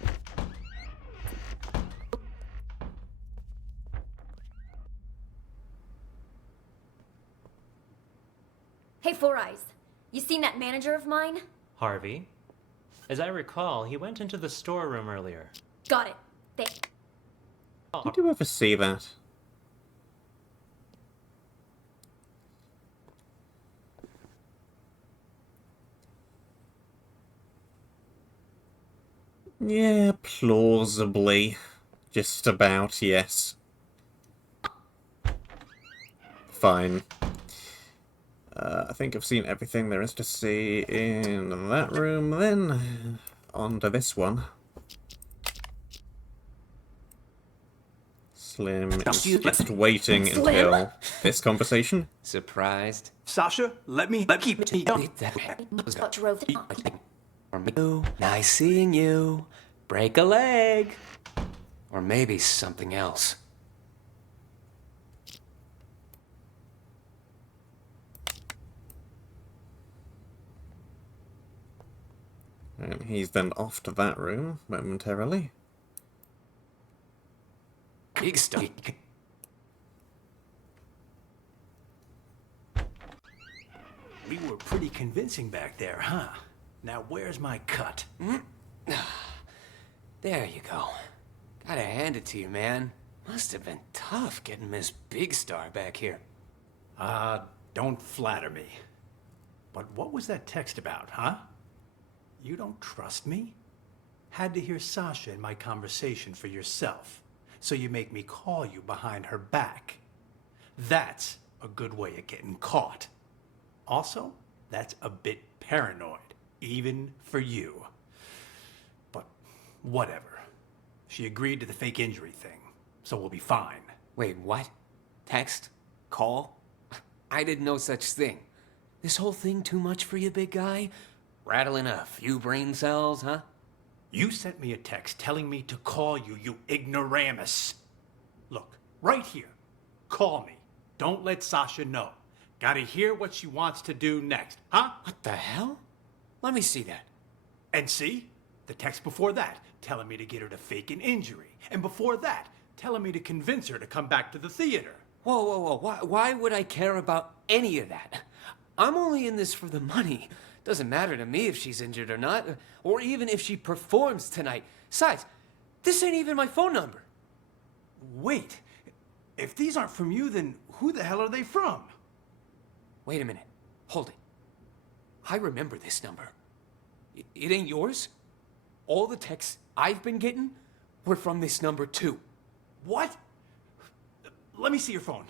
Hey, Four Eyes. You seen that manager of mine? Harvey? As I recall, he went into the storeroom earlier. Got it. Thank. Did you ever see that? Yeah, plausibly. Just about, yes. Fine. I think I've seen everything there is to see in that room, then on to this one. Slim is just waiting until this conversation. Surprised? Sasha, let keep it. Nice seeing you. Break a leg. Or maybe something else. And he's then off to that room momentarily. Big stuff. We were pretty convincing back there, huh? Now where's my cut? There you go. Gotta hand it to you, man. Must have been tough getting Miss Big Star back here. Don't flatter me. But what was that text about, huh? You don't trust me? Had to hear Sasha in my conversation for yourself, so you make me call you behind her back. That's a good way of getting caught. Also, that's a bit paranoid, even for you. But whatever. She agreed to the fake injury thing, so we'll be fine. Wait, what? Text? Call? I did no such thing. This whole thing too much for you, big guy? Rattling a few brain cells, huh? You sent me a text telling me to call you, you ignoramus. Look, right here. Call me. Don't let Sasha know. Gotta hear what she wants to do next, huh? What the hell? Let me see that. And see? The text before that, telling me to get her to fake an injury. And before that, telling me to convince her to come back to the theater. Whoa, whoa, whoa. Why would I care about any of that? I'm only in this for the money. Doesn't matter to me if she's injured or not, or even if she performs tonight. Besides, this ain't even my phone number. Wait, if these aren't from you, then who the hell are they from? Wait a minute. Hold it. I remember this number. It ain't yours? All the texts I've been getting were from this number too. What? Let me see your phone.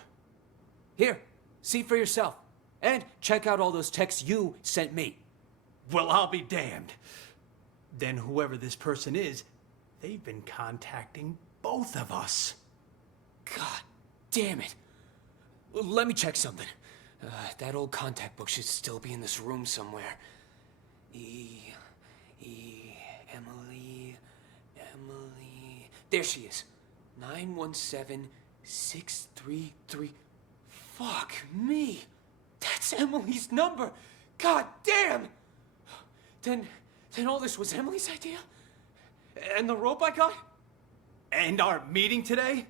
Here, see for yourself. And check out all those texts you sent me. Well, I'll be damned. Then whoever this person is, they've been contacting both of us. God damn it. Let me check something. That old contact book should still be in this room somewhere. Emily. There she is. 917633. Fuck me. That's Emily's number. God damn. Then all this was Emily's idea? And the rope I got? And our meeting today?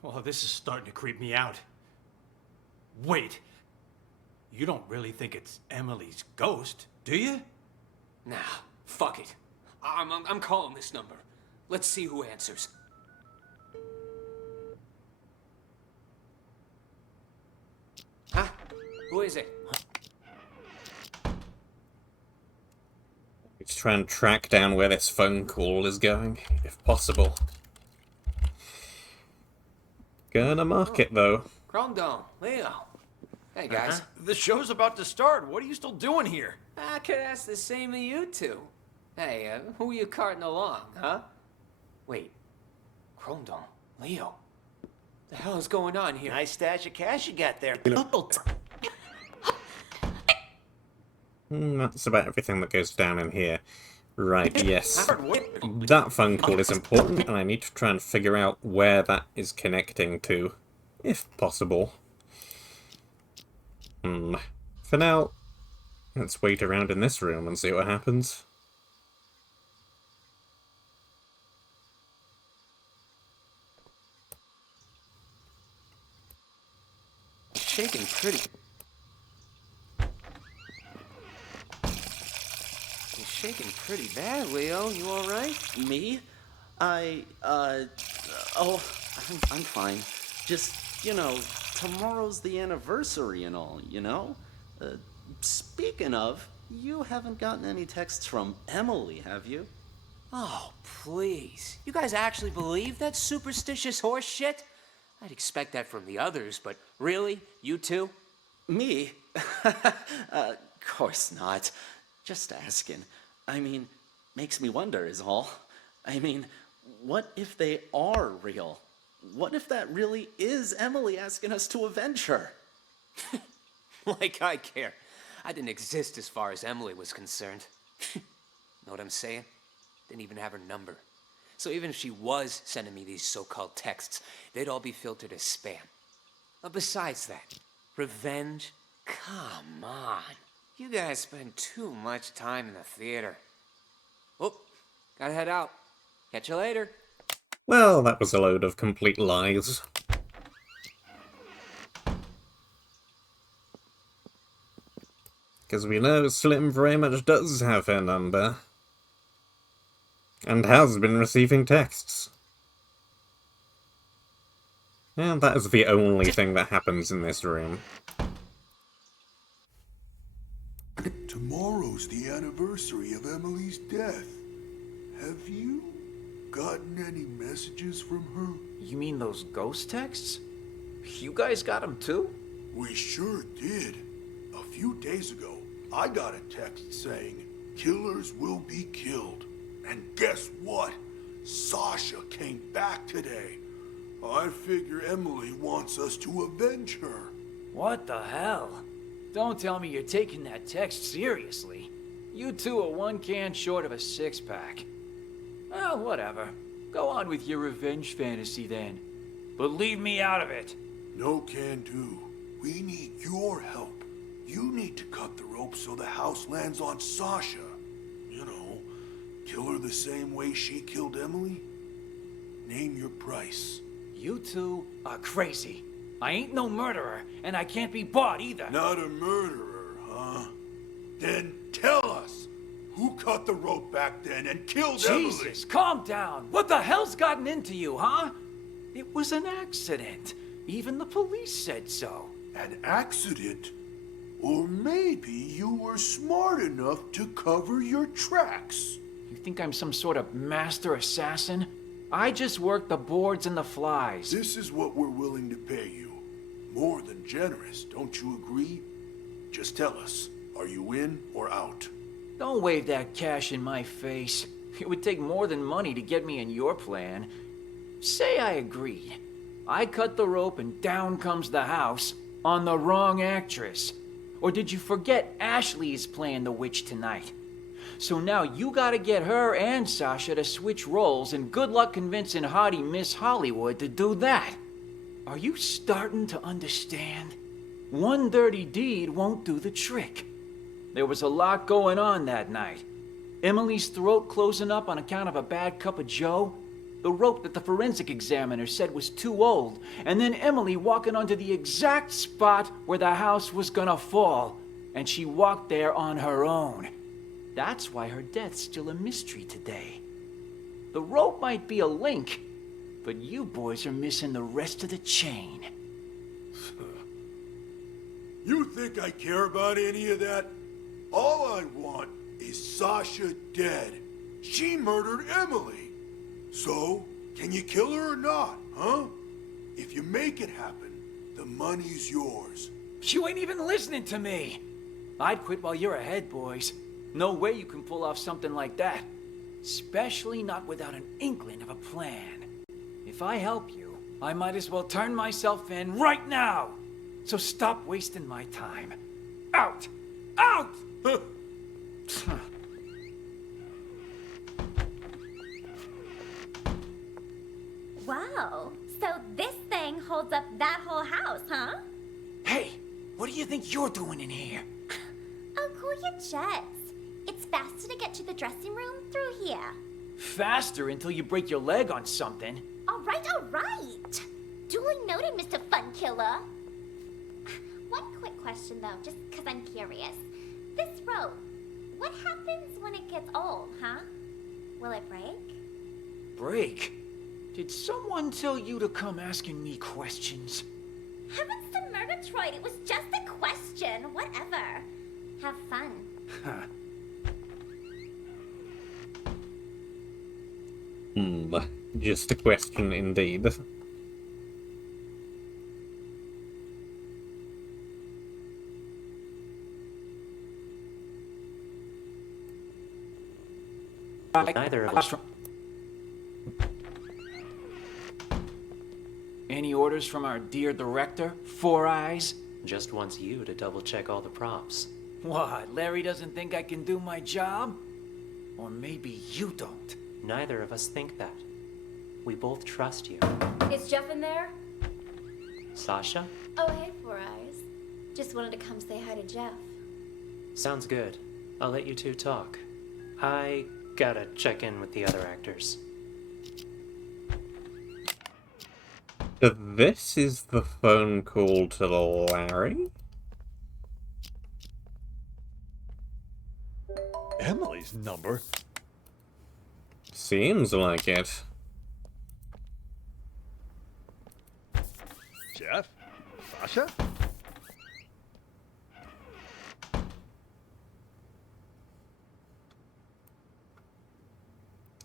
Well, this is starting to creep me out. Wait. You don't really think it's Emily's ghost, do you? Nah, fuck it. I'm calling this number. Let's see who answers. Who is it? Let's try and track down where this phone call is going, if possible. Gonna mark it, though. Chrome Leo. Hey, guys. The show's about to start. What are you still doing here? I could ask the same of you two. Hey, who are you carting along, huh? Wait. Chrome Leo. The hell is going on here? Nice stash of cash you got there. That's about everything that goes down in here. Right, yes. That phone call is important, and I need to try and figure out where that is connecting to, if possible. For now, let's wait around in this room and see what happens. Shaking pretty. You're shaking pretty bad, Leo. You all right? Me? Oh, I'm fine. Just, you know, tomorrow's the anniversary and all, you know? Speaking of, you haven't gotten any texts from Emily, have you? Oh, please. You guys actually believe that superstitious horse shit? I'd expect that from the others, but really? You two? Me? Of course not. Just asking. I mean, makes me wonder is all. I mean, what if they are real? What if that really is Emily asking us to avenge her? Like I care. I didn't exist as far as Emily was concerned. Know what I'm saying? Didn't even have her number. So even if she was sending me these so-called texts, they'd all be filtered as spam. But besides that, revenge? Come on. You guys spend too much time in the theater. Oh, gotta head out. Catch you later. Well, that was a load of complete lies. Because we know Slim very much does have her number. And has been receiving texts. And that is the only thing that happens in this room. Tomorrow's the anniversary of Emily's death. Have you gotten any messages from her? You mean those ghost texts? You guys got them too? We sure did. A few days ago, I got a text saying, "Killers will be killed." And guess what? Sasha came back today. I figure Emily wants us to avenge her. What the hell? Don't tell me you're taking that text seriously. You two are one can short of a six-pack. Well, whatever. Go on with your revenge fantasy then. But leave me out of it. No can do. We need your help. You need to cut the rope so the house lands on Sasha. You know, kill her the same way she killed Emily. Name your price. You two are crazy. I ain't no murderer, and I can't be bought either. Not a murderer, huh? Then tell us, who cut the rope back then and killed Emily? Jesus, calm down. What the hell's gotten into you, huh? It was an accident. Even the police said so. An accident? Or maybe you were smart enough to cover your tracks. You think I'm some sort of master assassin? I just work the boards and the flies. This is what we're willing to pay you. More than generous, don't you agree? Just tell us, are you in or out? Don't wave that cash in my face. It would take more than money to get me in your plan. Say I agreed. I cut the rope and down comes the house on the wrong actress. Or did you forget Ashley is playing the witch tonight? So now you gotta get her and Sasha to switch roles, and good luck convincing haughty Miss Hollywood to do that. Are you starting to understand? One dirty deed won't do the trick. There was a lot going on that night. Emily's throat closing up on account of a bad cup of joe, the rope that the forensic examiner said was too old, and then Emily walking onto the exact spot where the house was gonna fall, and she walked there on her own. That's why her death's still a mystery today. The rope might be a link, but you boys are missing the rest of the chain. You think I care about any of that? All I want is Sasha dead. She murdered Emily. So, can you kill her or not, huh? If you make it happen, the money's yours. You ain't even listening to me. I'd quit while you're ahead, boys. No way you can pull off something like that. Especially not without an inkling of a plan. If I help you, I might as well turn myself in right now. So stop wasting my time. Out! Out! Wow, so this thing holds up that whole house, huh? Hey, what do you think you're doing in here? Oh, cool your jets. It's faster to get to the dressing room through here. Faster until you break your leg on something. All right, all right. Duly noted, Mr. Fun Killer. One quick question, though, just because I'm curious. This rope, what happens when it gets old, huh? Will it break? Break? Did someone tell you to come asking me questions? Heavens to Murgatroyd, it was just a question. Whatever. Have fun. Just a question indeed. Neither of us. Any orders from our dear director, Four Eyes? Just wants you to double check all the props. What, Larry doesn't think I can do my job? Or maybe you don't. Neither of us think that. We both trust you. Is Jeff in there? Sasha? Oh, hey, Four Eyes. Just wanted to come say hi to Jeff. Sounds good. I'll let you two talk. I gotta check in with the other actors. So this is the phone call to Larry? Emily's number? Seems like it. Jeff? Sasha?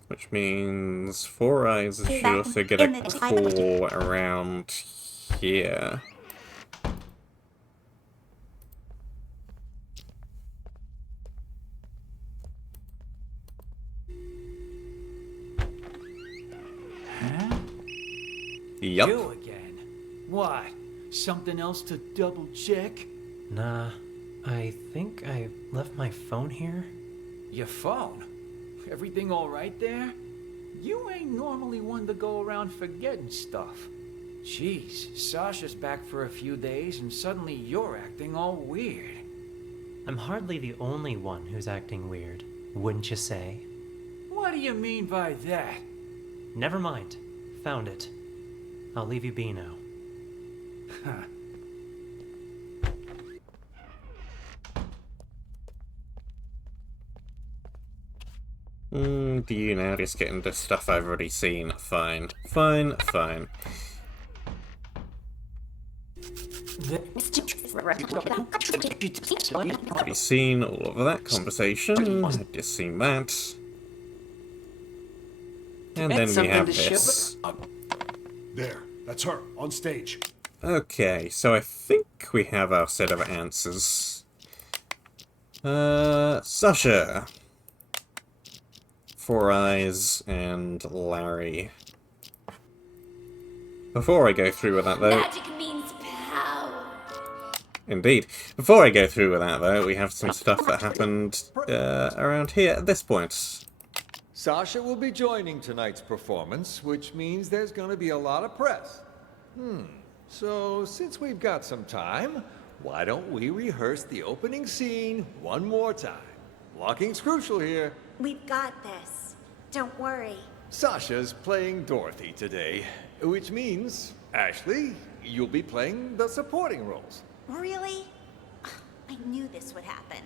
Which means Four Eyes should also get a call around here. Huh? Yup. You again. What? Something else to double check? Nah, I think I left my phone here. Your phone? Everything all right there? You ain't normally one to go around forgetting stuff. Jeez, Sasha's back for a few days and suddenly you're acting all weird. I'm hardly the only one who's acting weird, wouldn't you say? What do you mean by that? Never mind. Found it. I'll leave you be now. Huh. Do you now just get into stuff I've already seen? Fine. Fine, fine. Already seen all of that conversation. I've just seen that. And then we have this. There, that's her, on stage. Okay, so I think we have our set of answers. Sasha. Four Eyes and Larry. Before I go through with that, though... Magic means power. Indeed. Before I go through with that, though, we have some stuff that happened around here at this point. Sasha will be joining tonight's performance, which means there's going to be a lot of press. So, since we've got some time, why don't we rehearse the opening scene one more time? Blocking's crucial here. We've got this. Don't worry. Sasha's playing Dorothy today, which means, Ashley, you'll be playing the supporting roles. Really? I knew this would happen.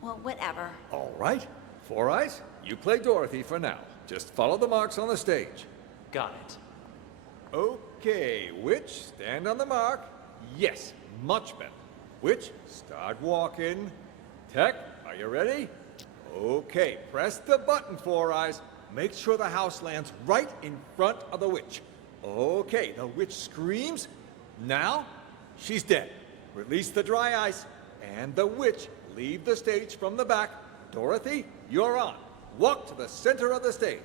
Well, whatever. All right. Four Eyes, you play Dorothy for now. Just follow the marks on the stage. Got it. Okay, Witch, stand on the mark. Yes, Much better. Witch, start walking. Tech, are you ready? Okay, press the button, Four Eyes. Make sure the house lands right in front of the witch. Okay, the witch screams. Now, she's dead. Release the dry ice, and the witch leave the stage from the back. Dorothy, you're on. Walk to the center of the stage.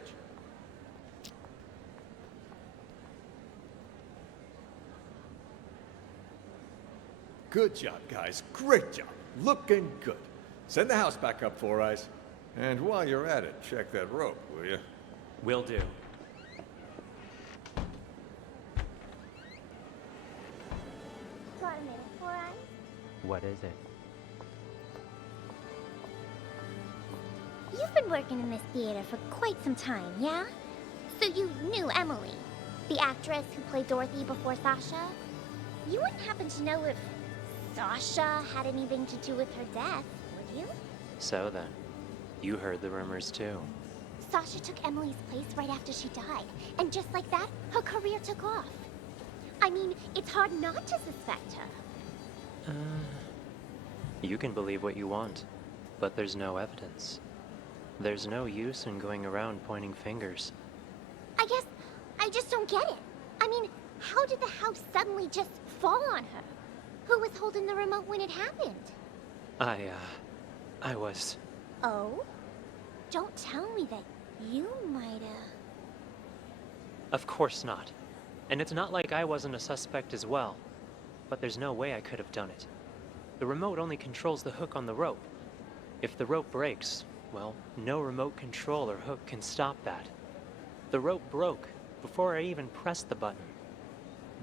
Good job, guys. Great job. Looking good. Send the house back up, Four Eyes. And while you're at it, check that rope, will you? Will do. Got a minute, Four Eyes? What is it? You've been working in this theater for quite some time, yeah? So you knew Emily, the actress who played Dorothy before Sasha? You wouldn't happen to know if Sasha had anything to do with her death, would you? So then, you heard the rumors too. Sasha took Emily's place right after she died, and just like that, her career took off. I mean, it's hard not to suspect her. You can believe what you want, but there's no evidence. There's no use in going around pointing fingers. I guess I just don't get it. I mean, how did the house suddenly just fall on her? Who was holding the remote when it happened? I was... Oh? Don't tell me that you might've... Of course not. And it's not like I wasn't a suspect as well. But there's no way I could have done it. The remote only controls the hook on the rope. If the rope breaks, well, no remote control or hook can stop that. The rope broke before I even pressed the button.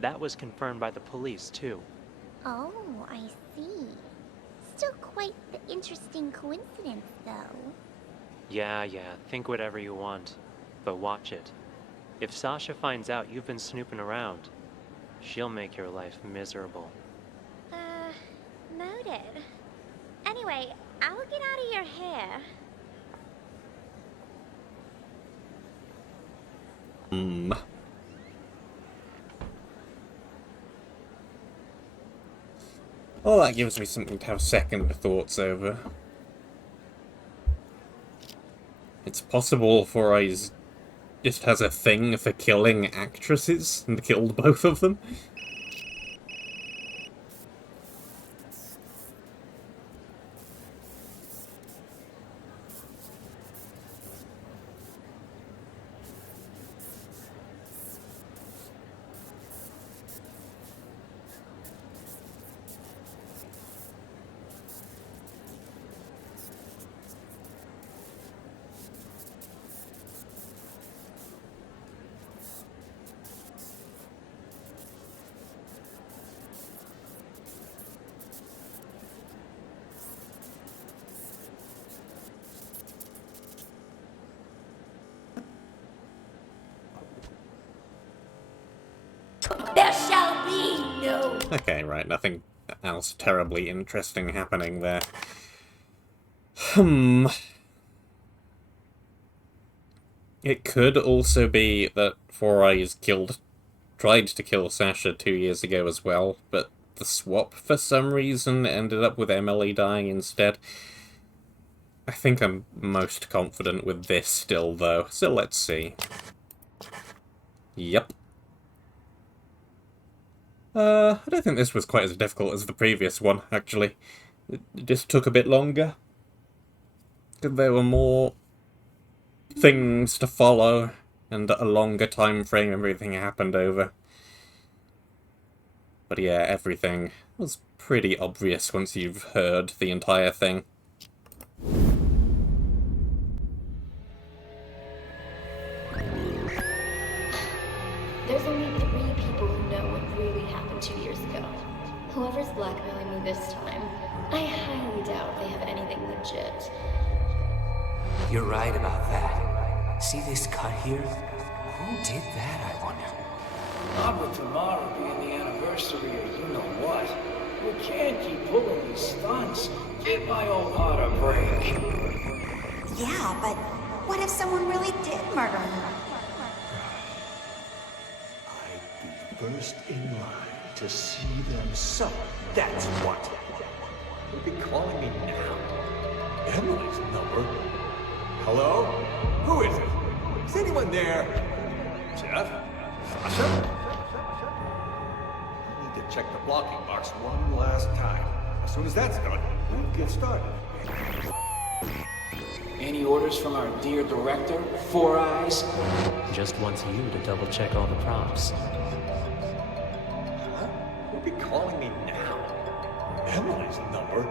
That was confirmed by the police, too. Oh, I see. Still quite the interesting coincidence, though. Yeah, think whatever you want. But watch it. If Sasha finds out you've been snooping around, she'll make your life miserable. Noted. Anyway, I'll get out of your hair. Well, that gives me something to have second thoughts over. It's possible Four Eyes just has a thing for killing actresses and killed both of them. There shall be no... Okay, right, nothing else terribly interesting happening there. It could also be that Four Eyes tried to kill Sasha 2 years ago as well, but the swap, for some reason, ended up with Emily dying instead. I think I'm most confident with this still, though, so let's see. Yep. I don't think this was quite as difficult as the previous one, actually. It just took a bit longer. There were more things to follow, and a longer time frame everything happened over. But yeah, everything was pretty obvious once you've heard the entire thing. There's only 3 people who know what really happened 2 years ago. Whoever's blackmailing me this time, I highly doubt they have anything legit. You're right about that. See this cut here? Who did that, I wonder? Not with tomorrow being the anniversary of you know what. We can't keep pulling these stunts. Give my old heart a break. Yeah, but what if someone really did murder her? I'd be first in line. To see them suffer, that's what. You'll be calling me now. Emily's number? Hello? Who is it? Is anyone there? Jeff? Sasha? I need to check the blocking box one last time. As soon as that's done, we'll get started. Any orders from our dear director, Four Eyes? Just wants you to double check all the props. Huh? You'll be calling me now. Emily's number?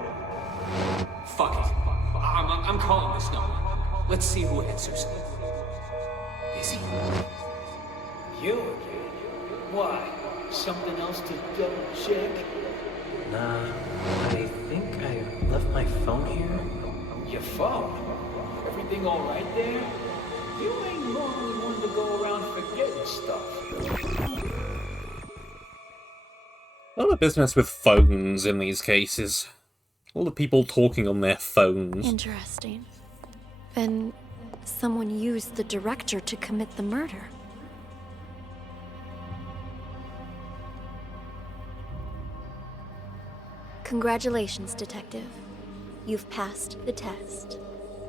Fuck it. I'm calling this number. Let's see who answers. Busy? You again? Why? Something else to double check? Nah, I think I left my phone here. Your phone? Everything all right there? You ain't normally one to go around forgetting stuff. A lot of business with phones in these cases. All the people talking on their phones. Interesting. Then someone used the director to commit the murder. Congratulations, Detective. You've passed the test.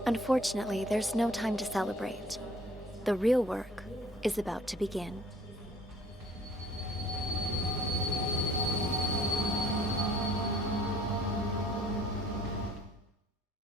Unfortunately, there's no time to celebrate. The real work is about to begin.